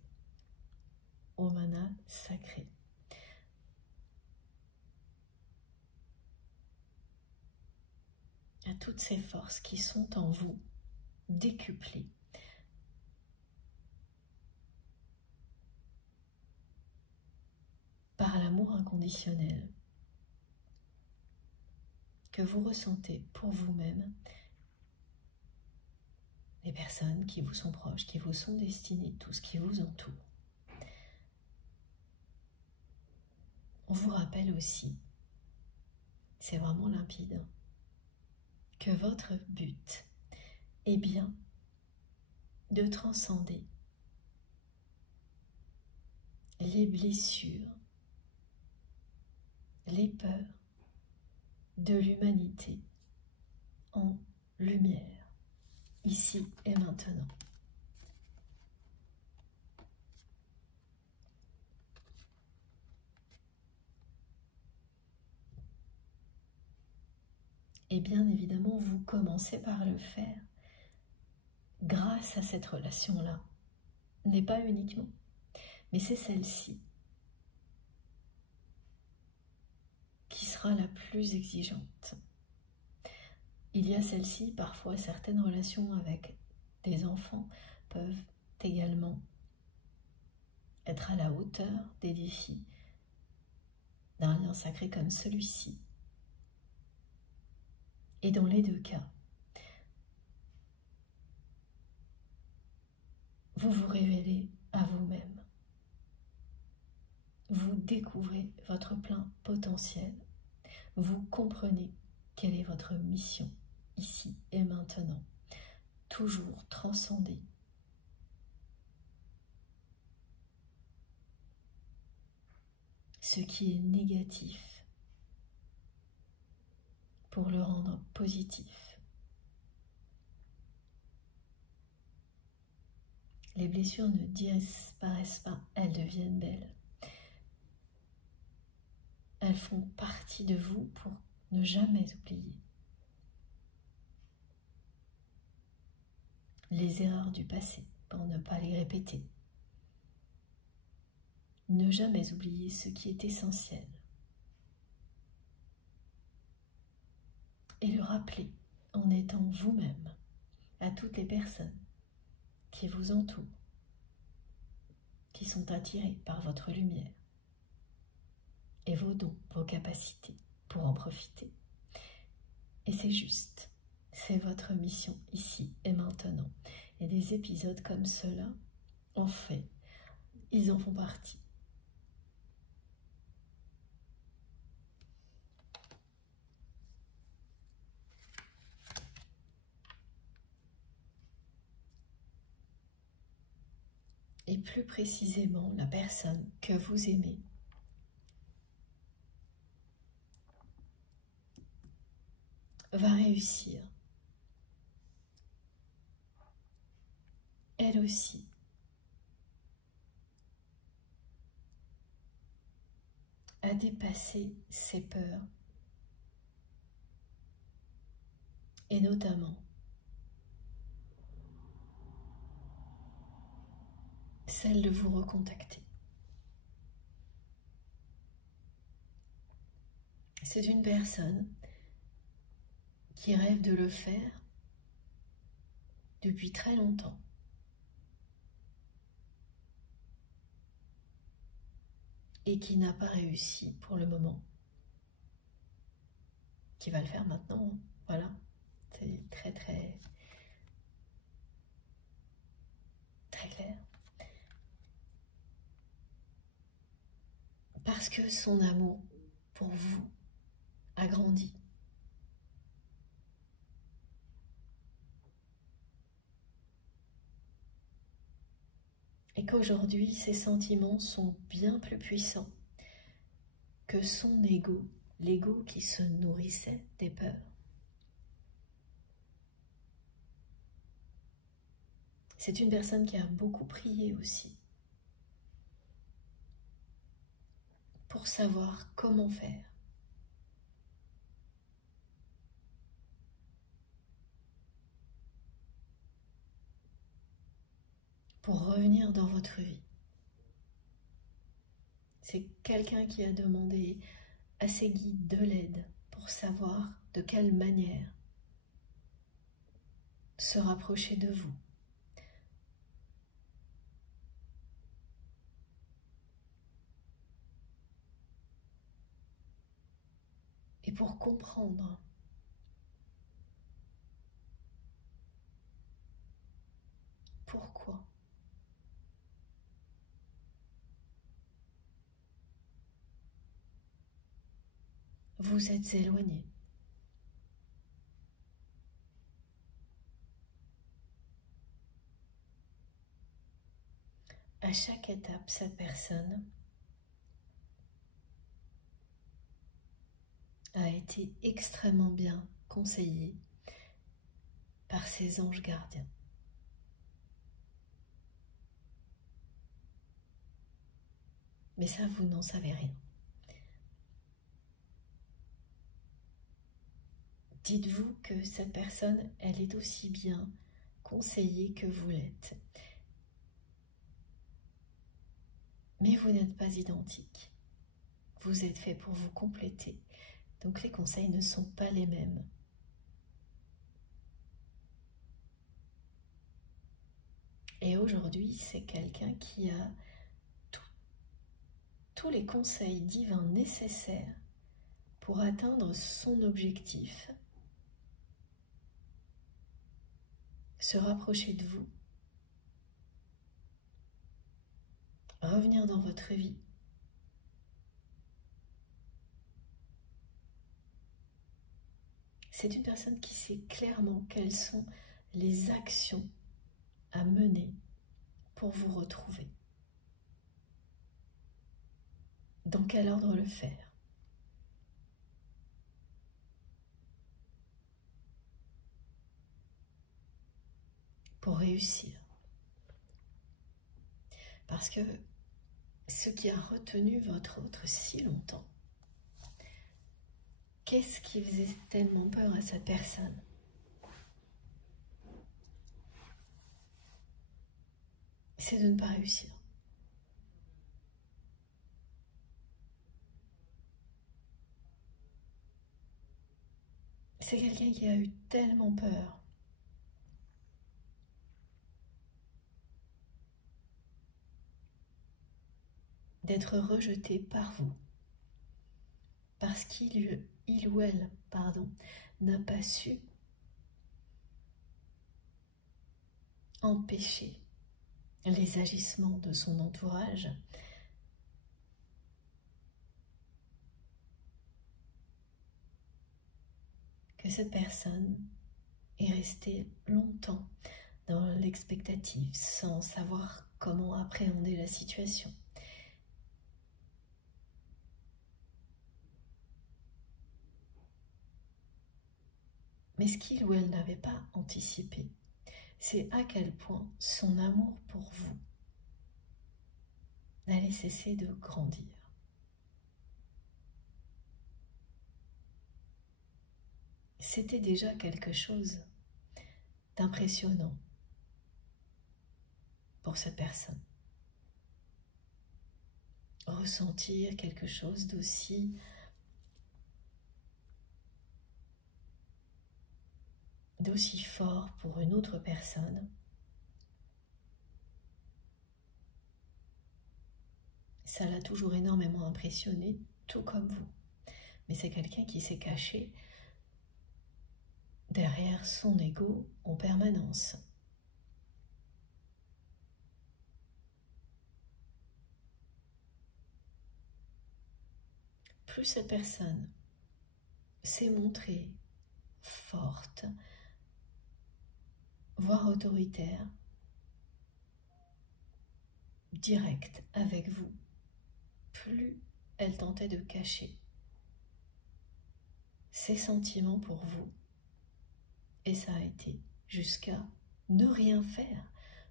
au mana sacré. À toutes ces forces qui sont en vous, décuplées. par l'amour inconditionnel que vous ressentez pour vous-même, les personnes qui vous sont proches, qui vous sont destinées, tout ce qui vous entoure. On vous rappelle aussi, c'est vraiment limpide, que votre but est bien de transcender les blessures, les peurs de l'humanité en lumière, ici et maintenant. Et bien évidemment, vous commencez par le faire grâce à cette relation-là. N'est pas uniquement, mais c'est celle-ci qui sera la plus exigeante. Il y a celle-ci, parfois certaines relations avec des enfants peuvent également être à la hauteur des défis d'un lien sacré comme celui-ci. Et dans les deux cas, vous vous révélez à vous-même. Vous découvrez votre plein potentiel. Vous comprenez quelle est votre mission ici et maintenant. Toujours transcender ce qui est négatif pour le rendre positif. Les blessures ne disparaissent pas, elles deviennent belles. Elles font partie de vous pour ne jamais oublier les erreurs du passé, pour ne pas les répéter. Ne jamais oublier ce qui est essentiel. Et le rappeler en étant vous-même à toutes les personnes qui vous entourent, qui sont attirées par votre lumière et vos dons, vos capacités pour en profiter. Et c'est juste, c'est votre mission ici et maintenant. Et des épisodes comme cela, en fait, ils en font partie. Et plus précisément, la personne que vous aimez va réussir, elle aussi, à dépasser ses peurs, et notamment celle de vous recontacter. C'est une personne qui rêve de le faire depuis très longtemps. Et qui n'a pas réussi pour le moment. Qui va le faire maintenant, hein. Voilà, c'est très clair. Parce que son amour pour vous a grandi. Et qu'aujourd'hui, ses sentiments sont bien plus puissants que son ego, l'ego qui se nourrissait des peurs. C'est une personne qui a beaucoup prié aussi pour savoir comment faire. Pour revenir dans votre vie. C'est quelqu'un qui a demandé à ses guides de l'aide pour savoir de quelle manière se rapprocher de vous. pour comprendre pourquoi vous êtes éloigné. À chaque étape, cette personne a été extrêmement bien conseillée par ses anges gardiens. Mais ça, vous n'en savez rien. Dites-vous que cette personne, elle est aussi bien conseillée que vous l'êtes. Mais vous n'êtes pas identique. Vous êtes fait pour vous compléter. Donc les conseils ne sont pas les mêmes. Et aujourd'hui, c'est quelqu'un qui a tous les conseils divins nécessaires pour atteindre son objectif, se rapprocher de vous, revenir dans votre vie, c'est une personne qui sait clairement quelles sont les actions à mener pour vous retrouver. Dans quel ordre le faire? Pour réussir. Parce que ce qui a retenu votre autre si longtemps, qu'est-ce qui faisait tellement peur à cette personne? C'est de ne pas réussir. C'est quelqu'un qui a eu tellement peur d'être rejeté par vous, parce qu'il ou elle, n'a pas su empêcher les agissements de son entourage, que cette personne est restée longtemps dans l'expectative, sans savoir comment appréhender la situation. Mais ce qu'il ou elle n'avait pas anticipé, c'est à quel point son amour pour vous n'allait cesser de grandir. C'était déjà quelque chose d'impressionnant pour cette personne. Ressentir quelque chose d'aussi fort pour une autre personne, ça l'a toujours énormément impressionné, tout comme vous. Mais c'est quelqu'un qui s'est caché derrière son ego en permanence. Plus cette personne s'est montrée forte, voire autoritaire, directe avec vous, plus elle tentait de cacher ses sentiments pour vous. Et ça a été jusqu'à ne rien faire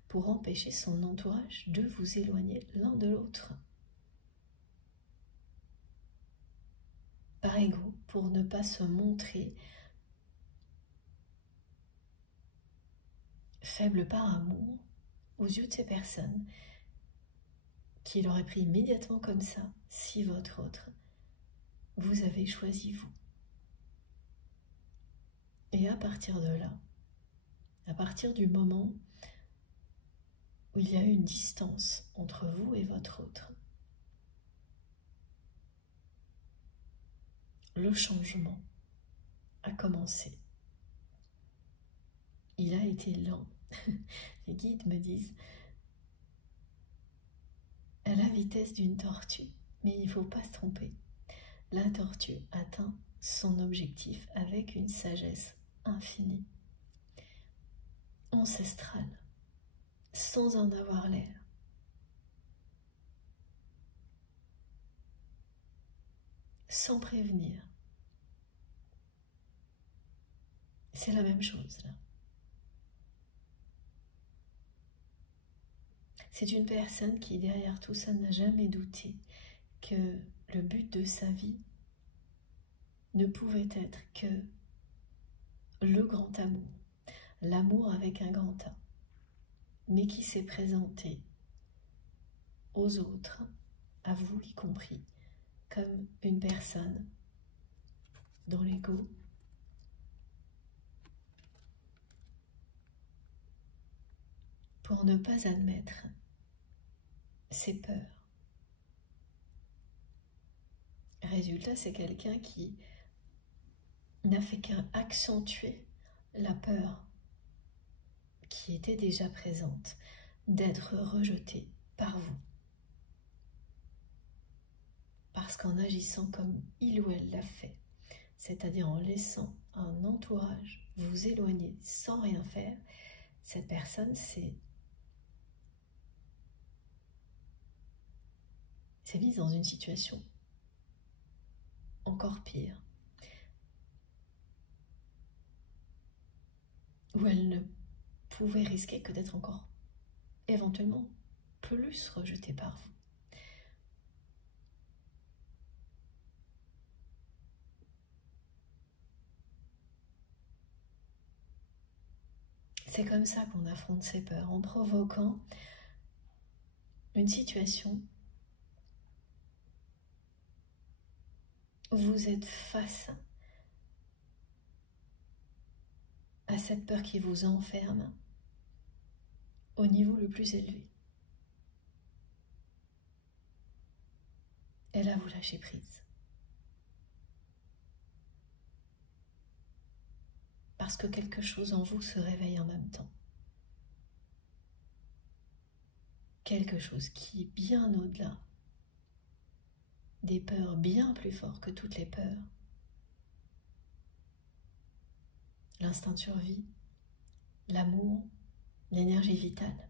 pour empêcher son entourage de vous éloigner l'un de l'autre. Par ego, pour ne pas se montrer faible par amour aux yeux de ces personnes qui l'auraient pris immédiatement comme ça si votre autre vous avez choisi vous. Et à partir de là, à partir du moment où il y a eu une distance entre vous et votre autre, le changement a commencé. Il a été lent. Les guides me disent à la vitesse d'une tortue, mais il ne faut pas se tromper. La tortue atteint son objectif avec une sagesse infinie, ancestrale, sans en avoir l'air. Sans prévenir. C'est la même chose là. C'est une personne qui, derrière tout ça, n'a jamais douté que le but de sa vie ne pouvait être que le grand amour, l'amour avec un grand A, mais qui s'est présenté aux autres, à vous y compris, comme une personne dont l'ego pour ne pas admettre ses peurs. Résultat, c'est quelqu'un qui n'a fait qu'accentuer la peur qui était déjà présente d'être rejeté par vous. Parce qu'en agissant comme il ou elle l'a fait, c'est-à-dire en laissant un entourage vous éloigner sans rien faire, cette personne s'est mise dans une situation encore pire, où elle ne pouvait risquer que d'être encore éventuellement plus rejetée par vous. C'est comme ça qu'on affronte ses peurs, en provoquant une situation où vous êtes face à cette peur qui vous enferme au niveau le plus élevé. Et là, vous lâchez prise. Parce que quelque chose en vous se réveille en même temps. Quelque chose qui est bien au-delà des peurs, bien plus fort que toutes les peurs. L'instinct de survie, l'amour, l'énergie vitale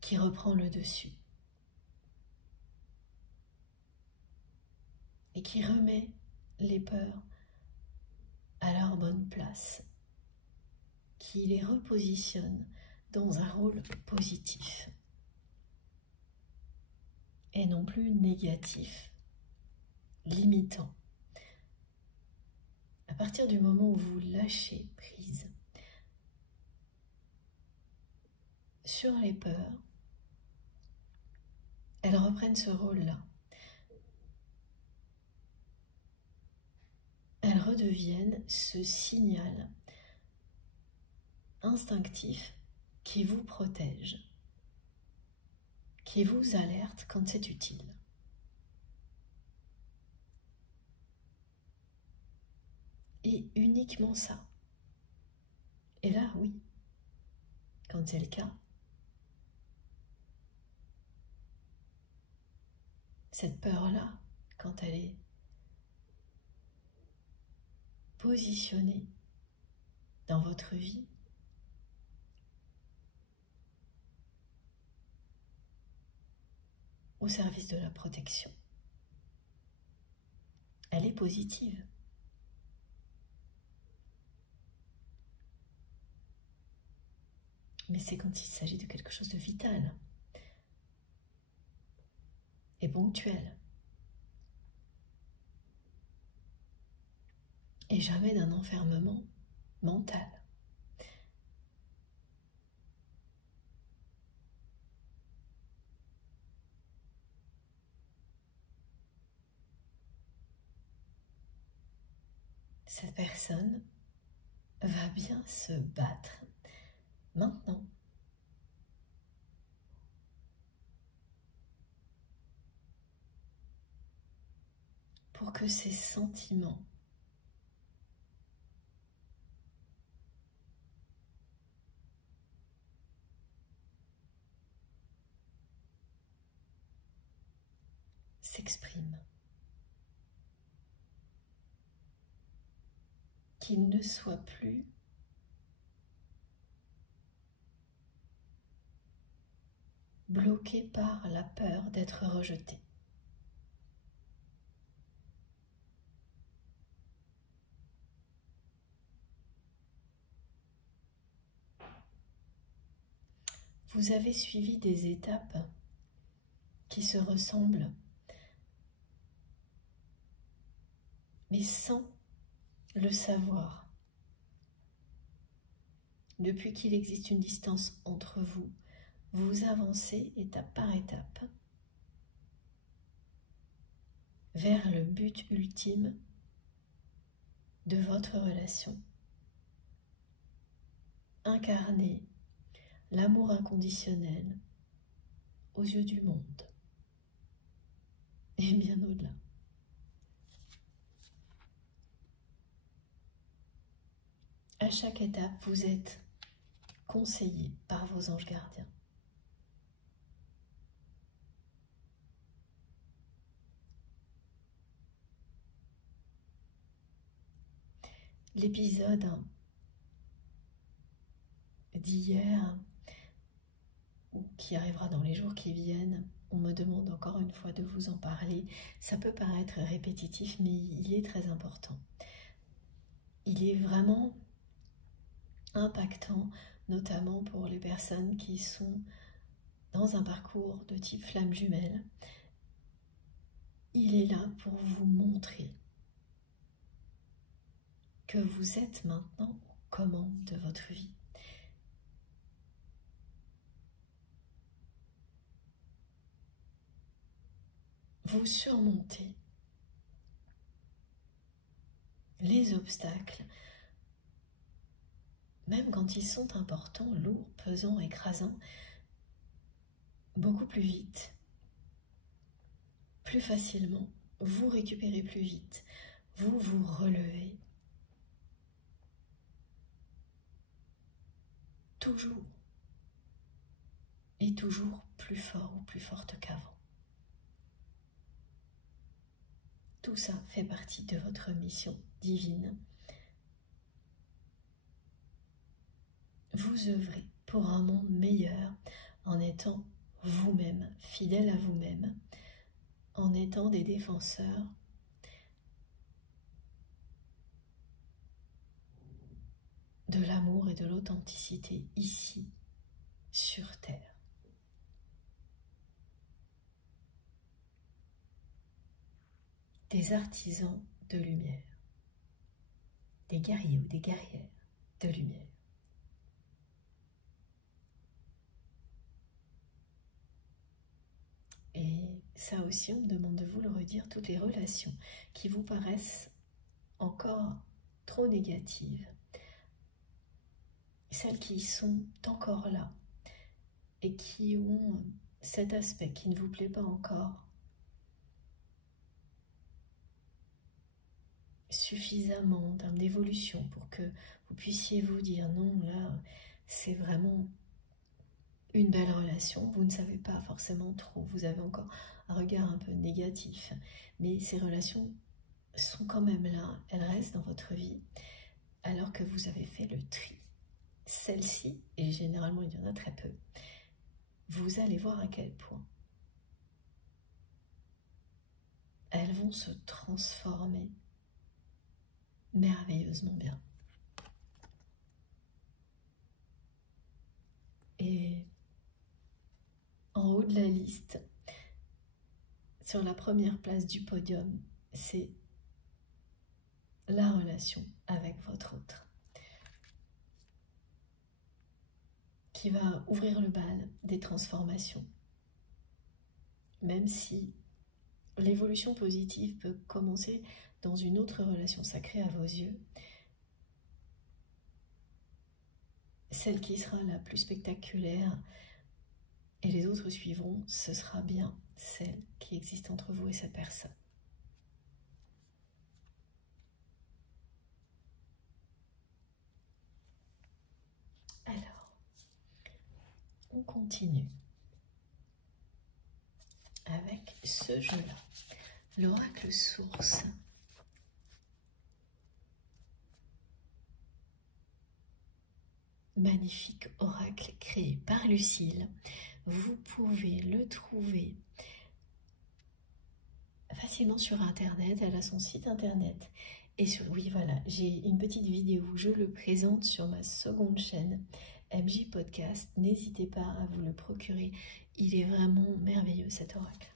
qui reprend le dessus et qui remet les peurs à leur bonne place, qui les repositionne dans un rôle positif et non plus négatif, limitant. À partir du moment où vous lâchez prise sur les peurs, elles reprennent ce rôle-là. Elles redeviennent ce signal instinctif qui vous protège, qui vous alerte quand c'est utile. Et uniquement ça. Et là, oui, quand c'est le cas, cette peur-là, quand elle est positionnée dans votre vie, au service de la protection, elle est positive. Mais c'est quand il s'agit de quelque chose de vital et ponctuel. Et jamais d'un enfermement mental. Cette personne va bien se battre maintenant pour que ces sentiments s'expriment, qu'ils ne soient plus bloqués par la peur d'être rejetés. Vous avez suivi des étapes qui se ressemblent, mais sans le savoir. Depuis qu'il existe une distance entre vous, vous avancez étape par étape vers le but ultime de votre relation. Incarner l'amour inconditionnel aux yeux du monde et bien au-delà. À chaque étape, vous êtes conseillé par vos anges gardiens. L'épisode d'hier, ou qui arrivera dans les jours qui viennent, on me demande encore une fois de vous en parler. Ça peut paraître répétitif, mais il est très important. Il est vraiment impactant, notamment pour les personnes qui sont dans un parcours de type flamme jumelle. Il est là pour vous montrer que vous êtes maintenant aux commandes de votre vie. Vous surmontez les obstacles, même quand ils sont importants, lourds, pesants, écrasants, beaucoup plus vite, plus facilement, vous récupérez plus vite, vous vous relevez. Toujours et toujours plus fort ou plus forte qu'avant. Tout ça fait partie de votre mission divine. Vous œuvrez pour un monde meilleur en étant vous-même, fidèle à vous-même, en étant des défenseurs de l'amour et de l'authenticité ici, sur Terre. Des artisans de lumière, des guerriers ou des guerrières de lumière. Et ça aussi, on me demande de vous le redire, toutes les relations qui vous paraissent encore trop négatives, celles qui sont encore là et qui ont cet aspect qui ne vous plaît pas encore suffisamment en termes d'évolution pour que vous puissiez vous dire non, là c'est vraiment une belle relation, vous ne savez pas forcément trop, vous avez encore un regard un peu négatif, mais ces relations sont quand même là, elles restent dans votre vie alors que vous avez fait le tri. Celles-ci, et généralement il y en a très peu, vous allez voir à quel point elles vont se transformer merveilleusement bien. Et en haut de la liste, sur la première place du podium, c'est la relation avec votre autre, qui va ouvrir le bal des transformations. Même si l'évolution positive peut commencer dans une autre relation sacrée à vos yeux, celle qui sera la plus spectaculaire, et les autres suivront, ce sera bien celle qui existe entre vous et cette personne. on continue avec ce jeu-là, l'oracle source. Magnifique oracle créé par Lucille. Vous pouvez le trouver facilement sur internet. Elle a son site internet. Et oui, voilà, j'ai une petite vidéo où je le présente sur ma seconde chaîne, MJ Podcast. N'hésitez pas à vous le procurer. Il est vraiment merveilleux, cet oracle.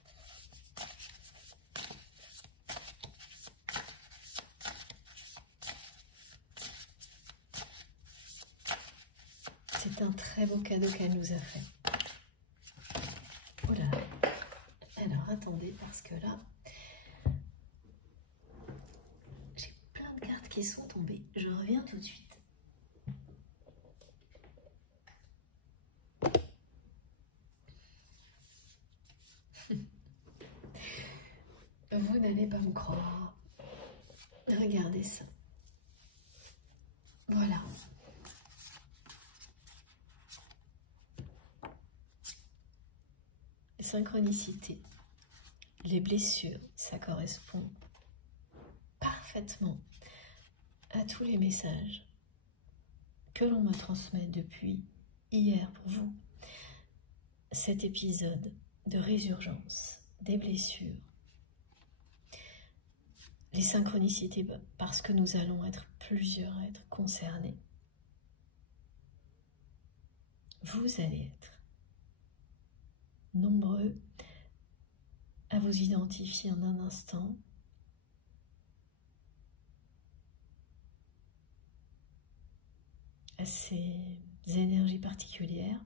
C'est un très beau cadeau qu'elle nous a fait. Oh là là. Alors, attendez, parce que là, j'ai plein de cartes qui sont tombées. Je reviens tout de suite. Vous n'allez pas me croire. Regardez ça. Voilà. Les synchronicités, les blessures, ça correspond parfaitement à tous les messages que l'on me transmet depuis hier pour vous. Cet épisode de résurgence des blessures, les synchronicités, parce que nous allons être plusieurs à être concernés. Vous allez être nombreux à vous identifier en un instant. À ces énergies particulières,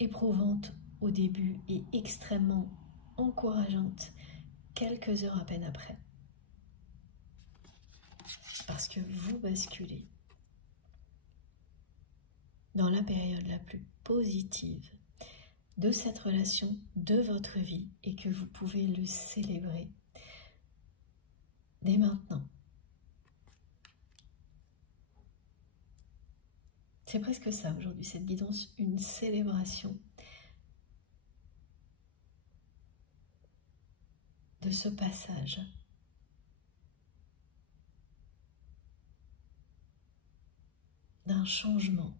éprouvantes au début et extrêmement encourageantes quelques heures à peine après. Parce que vous basculez dans la période la plus positive de cette relation, de votre vie, et que vous pouvez le célébrer dès maintenant. C'est presque ça aujourd'hui, cette guidance, une célébration de ce passage. D'un changement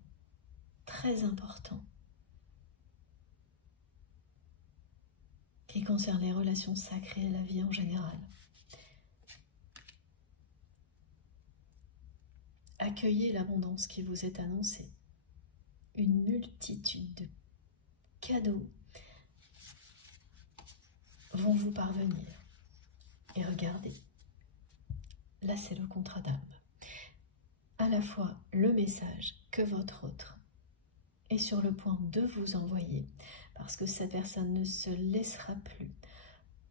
très important qui concerne les relations sacrées et la vie en général. Accueillez l'abondance qui vous est annoncée. Une multitude de cadeaux vont vous parvenir. Et regardez, là c'est le contrat d'âme. À la fois le message que votre autre est sur le point de vous envoyer, parce que cette personne ne se laissera plus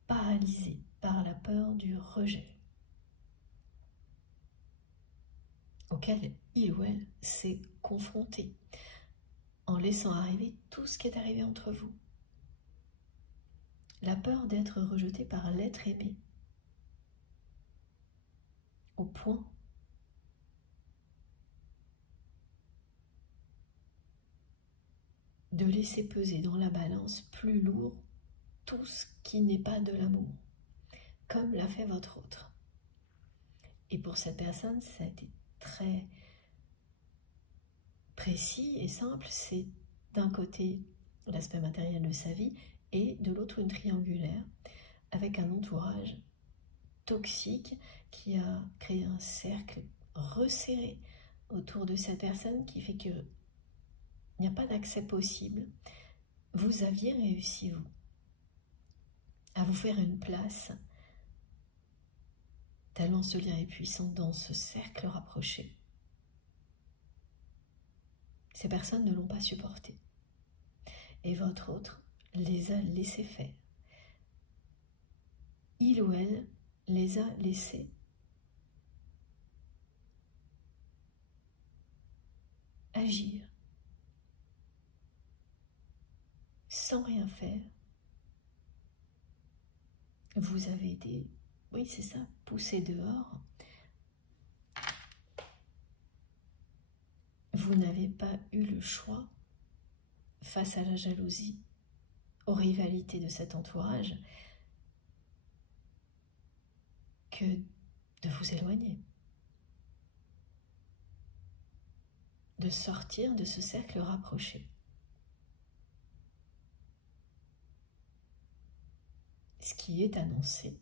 paralyser par la peur du rejet auquel il ou elle s'est confronté en laissant arriver tout ce qui est arrivé entre vous. La peur d'être rejeté par l'être aimé, au point de laisser peser dans la balance plus lourd tout ce qui n'est pas de l'amour, comme l'a fait votre autre. Et pour cette personne, ça a été très précis et simple. C'est d'un côté l'aspect matériel de sa vie et de l'autre une triangulaire avec un entourage toxique qui a créé un cercle resserré autour de cette personne qui fait que il n'y a pas d'accès possible. Vous aviez réussi, vous, à vous faire une place, tellement ce lien est puissant dans ce cercle rapproché. Ces personnes ne l'ont pas supporté. Et votre autre les a laissés faire. Il ou elle les a laissés agir sans rien faire. Vous avez été, oui c'est ça, poussé dehors. Vous n'avez pas eu le choix face à la jalousie, aux rivalités de cet entourage, que de vous éloigner, de sortir de ce cercle rapproché. Ce qui est annoncé,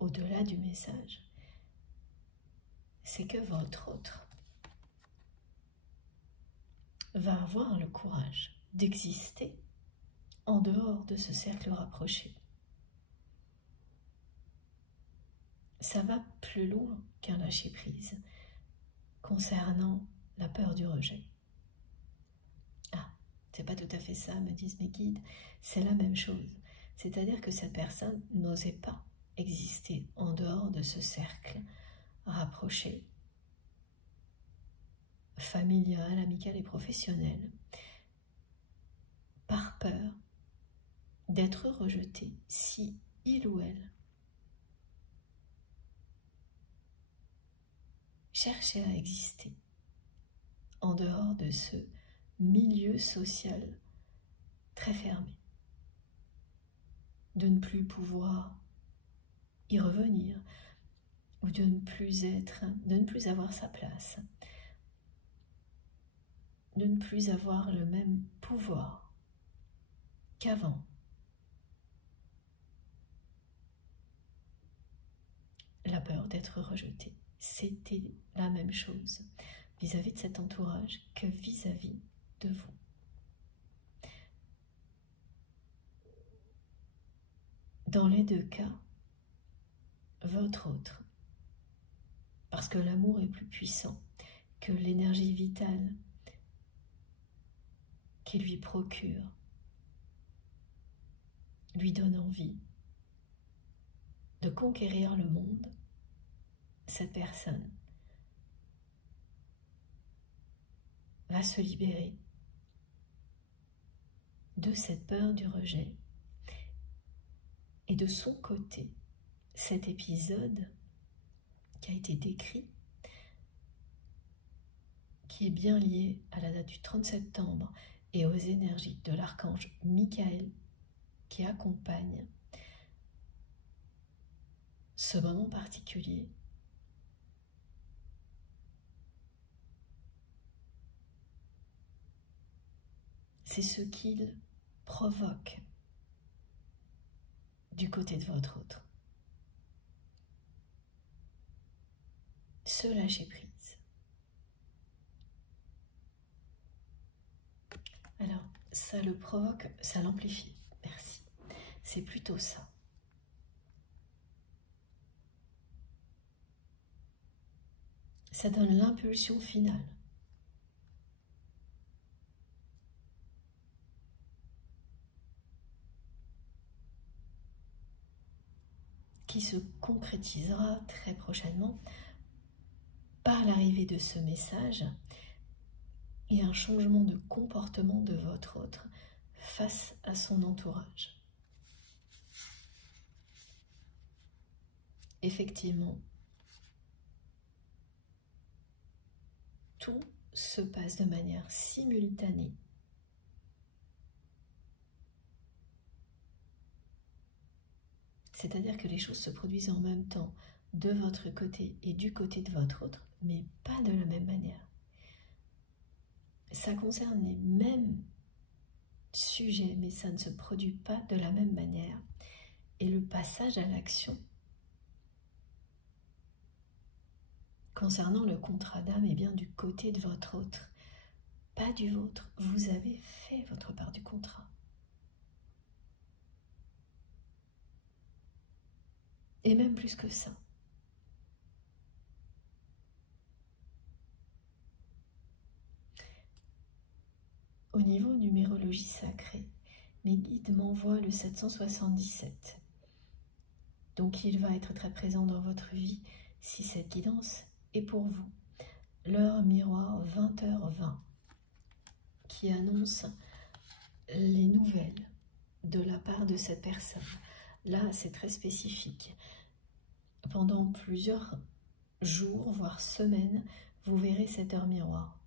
au-delà du message, c'est que votre autre va avoir le courage d'exister en dehors de ce cercle rapproché. Ça va plus loin qu'un lâcher-prise concernant la peur du rejet. Ah, c'est pas tout à fait ça, me disent mes guides, c'est la même chose. C'est-à-dire que cette personne n'osait pas exister en dehors de ce cercle rapproché, familial, amical et professionnel, par peur d'être rejeté si il ou elle cherchait à exister en dehors de ce milieu social très fermé, de ne plus pouvoir y revenir ou de ne plus avoir sa place, de ne plus avoir le même pouvoir qu'avant. La peur d'être rejeté, c'était la même chose vis-à-vis de cet entourage que vis-à-vis de vous. Dans les deux cas, votre autre, parce que l'amour est plus puissant que l'énergie vitale qui lui procure, lui donne envie de conquérir le monde, cette personne va se libérer de cette peur du rejet. Et de son côté, cet épisode qui a été décrit, qui est bien lié à la date du 30 septembre et aux énergies de l'archange Michael qui accompagne ce moment particulier, c'est ce qu'il provoque du côté de votre autre. Ce lâcher prise. Alors, ça le provoque, ça l'amplifie. Merci. C'est plutôt ça. Ça donne l'impulsion finale. Qui se concrétisera très prochainement par l'arrivée de ce message et un changement de comportement de votre autre face à son entourage. Effectivement, tout se passe de manière simultanée. C'est-à-dire que les choses se produisent en même temps de votre côté et du côté de votre autre, mais pas de la même manière. Ça concerne les mêmes sujets, mais ça ne se produit pas de la même manière. Et le passage à l'action concernant le contrat d'âme est bien du côté de votre autre, pas du vôtre. Vous avez fait votre part du contrat. Et même plus que ça. Au niveau numérologie sacrée, mes guides m'envoient le 777. Donc il va être très présent dans votre vie si cette guidance est pour vous. L'heure miroir 20h20 qui annonce les nouvelles de la part de cette personne. Là, c'est très spécifique. Pendant plusieurs jours, voire semaines, vous verrez cette heure miroir.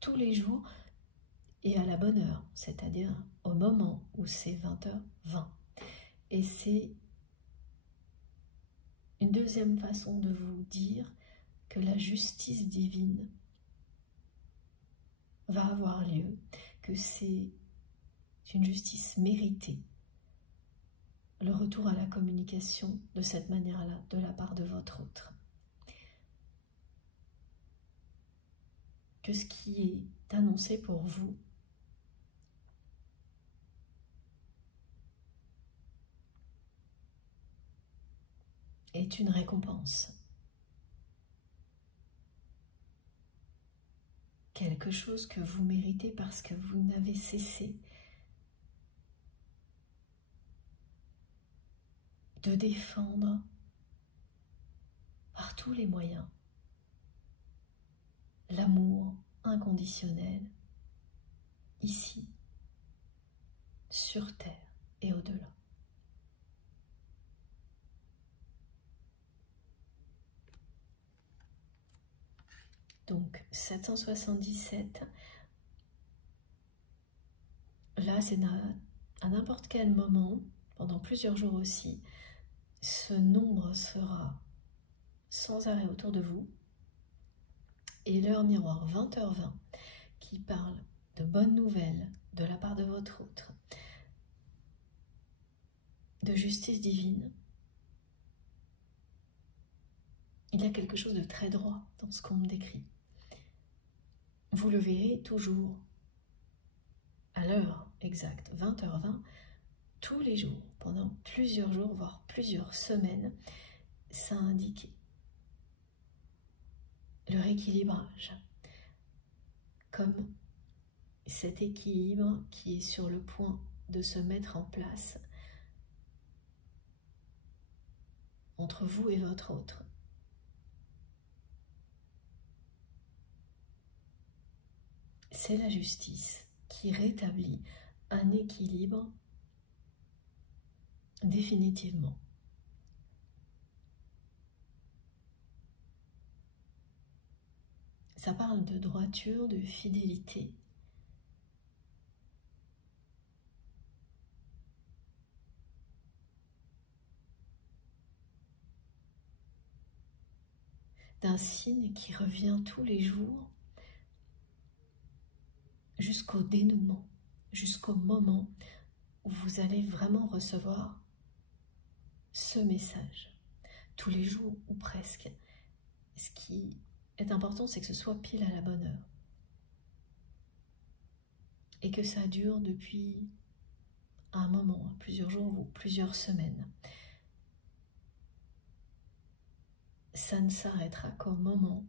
Tous les jours, et à la bonne heure, c'est-à-dire au moment où c'est 20h20. Et c'est une deuxième façon de vous dire que la justice divine va avoir lieu, que c'est une justice méritée, le retour à la communication de cette manière-là, de la part de votre autre. Que ce qui est annoncé pour vous est une récompense. Quelque chose que vous méritez parce que vous n'avez cessé de défendre par tous les moyens l'amour inconditionnel ici, sur Terre et au-delà. Donc 777, là c'est à n'importe quel moment, pendant plusieurs jours aussi, ce nombre sera sans arrêt autour de vous. Et l'heure miroir 20h20 qui parle de bonnes nouvelles de la part de votre autre, de justice divine. Il y a quelque chose de très droit dans ce qu'on me décrit. Vous le verrez toujours à l'heure exacte, 20h20, tous les jours, pendant plusieurs jours, voire plusieurs semaines. Ça indique le rééquilibrage, comme cet équilibre qui est sur le point de se mettre en place entre vous et votre autre. C'est la justice qui rétablit un équilibre définitivement. Ça parle de droiture, de fidélité. D'un signe qui revient tous les jours jusqu'au dénouement, jusqu'au moment où vous allez vraiment recevoir ce message, tous les jours ou presque. Ce qui est important, c'est que ce soit pile à la bonne heure et que ça dure depuis un moment, plusieurs jours ou plusieurs semaines. Ça ne s'arrêtera qu'au moment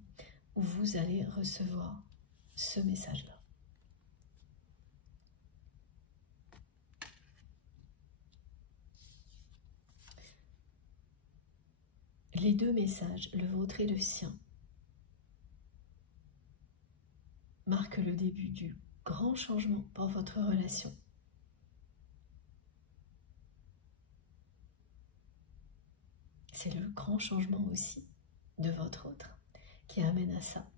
où vous allez recevoir ce message-là. Les deux messages, le vôtre et le sien, marquent le début du grand changement pour votre relation. C'est le grand changement aussi de votre autre qui amène à ça.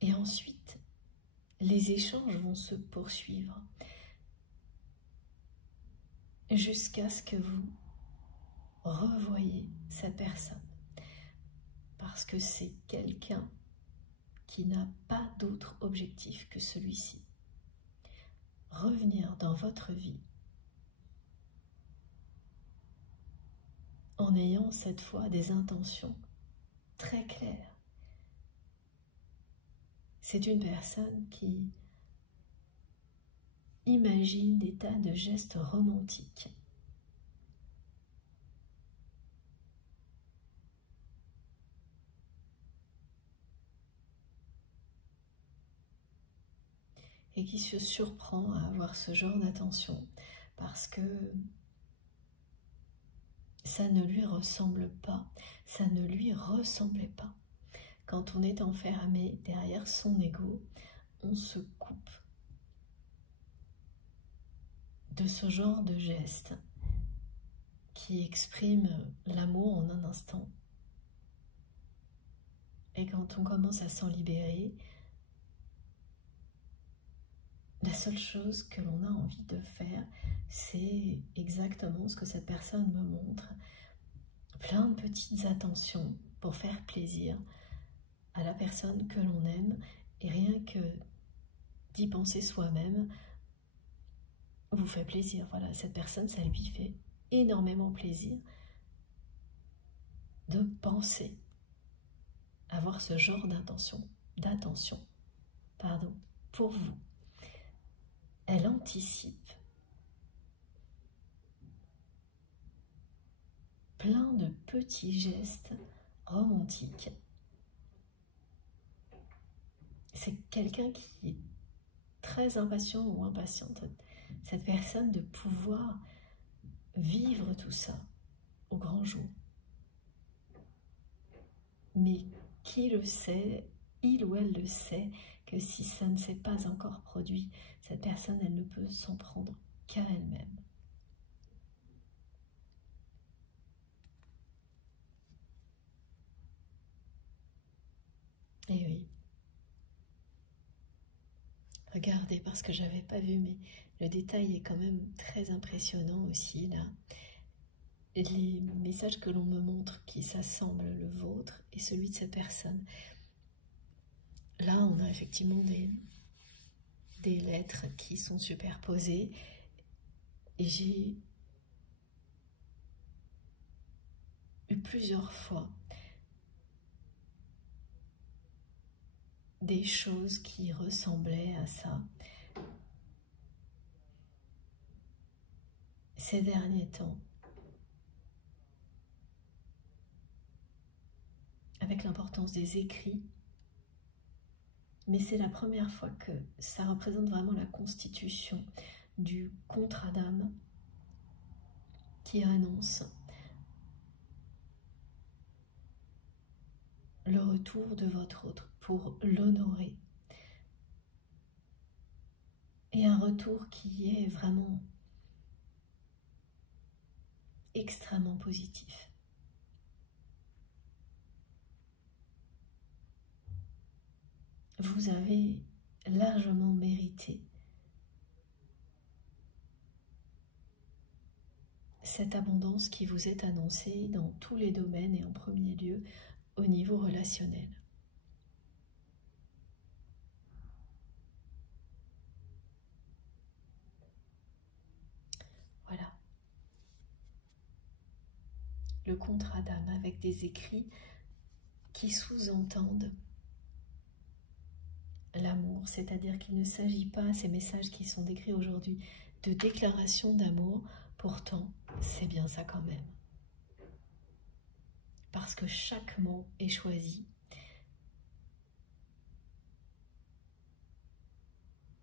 Et ensuite, les échanges vont se poursuivre jusqu'à ce que vous revoyez cette personne. Parce que c'est quelqu'un qui n'a pas d'autre objectif que celui-ci. Revenir dans votre vie en ayant cette fois des intentions très claires. C'est une personne qui imagine des tas de gestes romantiques. Et qui se surprend à avoir ce genre d'attention parce que ça ne lui ressemble pas, ça ne lui ressemblait pas. Quand on est enfermé derrière son ego, on se coupe de ce genre de geste qui exprime l'amour en un instant. Et quand on commence à s'en libérer, la seule chose que l'on a envie de faire, c'est exactement ce que cette personne me montre. Plein de petites attentions pour faire plaisir à la personne que l'on aime, et rien que d'y penser soi-même vous fait plaisir. Voilà, cette personne, ça lui fait énormément plaisir de penser avoir ce genre d'attention, pour vous. Elle anticipe plein de petits gestes romantiques. C'est quelqu'un qui est très impatient ou impatiente, cette personne, de pouvoir vivre tout ça au grand jour. Mais qui le sait, il ou elle le sait, que si ça ne s'est pas encore produit, cette personne, elle ne peut s'en prendre qu'à elle-même. Et oui. Regardez, parce que j'avais pas vu, mais le détail est quand même très impressionnant aussi là. Les messages que l'on me montre qui s'assemblent, le vôtre et celui de cette personne. Là, on a effectivement des lettres qui sont superposées, et j'ai eu plusieurs fois des choses qui ressemblaient à ça. Ces derniers temps, avec l'importance des écrits, mais c'est la première fois que ça représente vraiment la constitution du contrat d'âme qui annonce le retour de votre autre pour l'honorer. Et un retour qui est vraiment extrêmement positif. Vous avez largement mérité cette abondance qui vous est annoncée dans tous les domaines, et en premier lieu au niveau relationnel. Voilà. Le contrat d'âme avec des écrits qui sous-entendent l'amour, c'est-à-dire qu'il ne s'agit pas, ces messages qui sont décrits aujourd'hui, de déclaration d'amour. Pourtant, c'est bien ça quand même. Parce que chaque mot est choisi.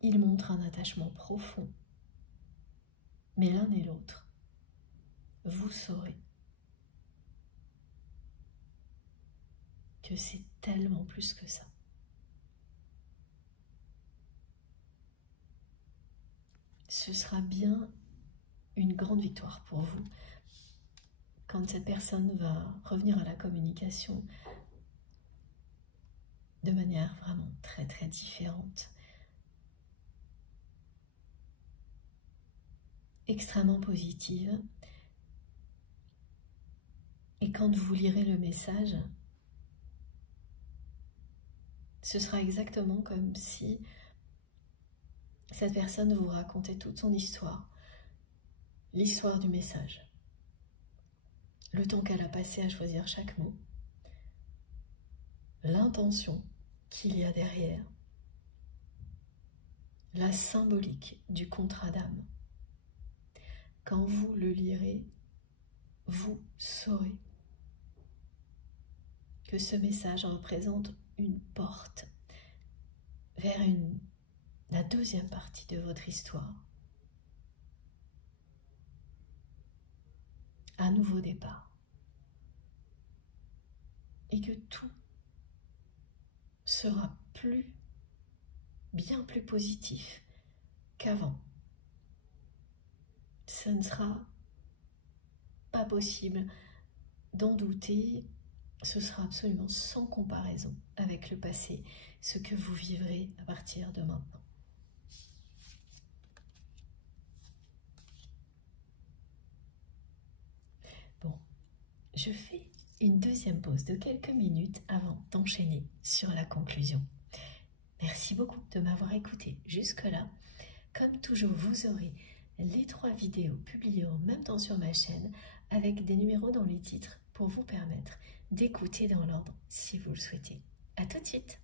Il montre un attachement profond. Mais l'un et l'autre, vous saurez que c'est tellement plus que ça. Ce sera bien une grande victoire pour vous quand cette personne va revenir à la communication de manière vraiment très très différente, extrêmement positive. Et quand vous lirez le message, ce sera exactement comme si cette personne vous racontait toute son histoire, l'histoire du message, le temps qu'elle a passé à choisir chaque mot, l'intention qu'il y a derrière, la symbolique du contrat d'âme. Quand vous le lirez, vous saurez que ce message représente une porte vers la deuxième partie de votre histoire. Un nouveau départ. Et que tout sera bien plus positif qu'avant. Ce ne sera pas possible d'en douter, ce sera absolument sans comparaison avec le passé, ce que vous vivrez à partir de maintenant. Bon, je fais une deuxième pause de quelques minutes avant d'enchaîner sur la conclusion. Merci beaucoup de m'avoir écouté jusque-là. Comme toujours, vous aurez les 3 vidéos publiées en même temps sur ma chaîne avec des numéros dans les titres pour vous permettre d'écouter dans l'ordre si vous le souhaitez. À tout de suite!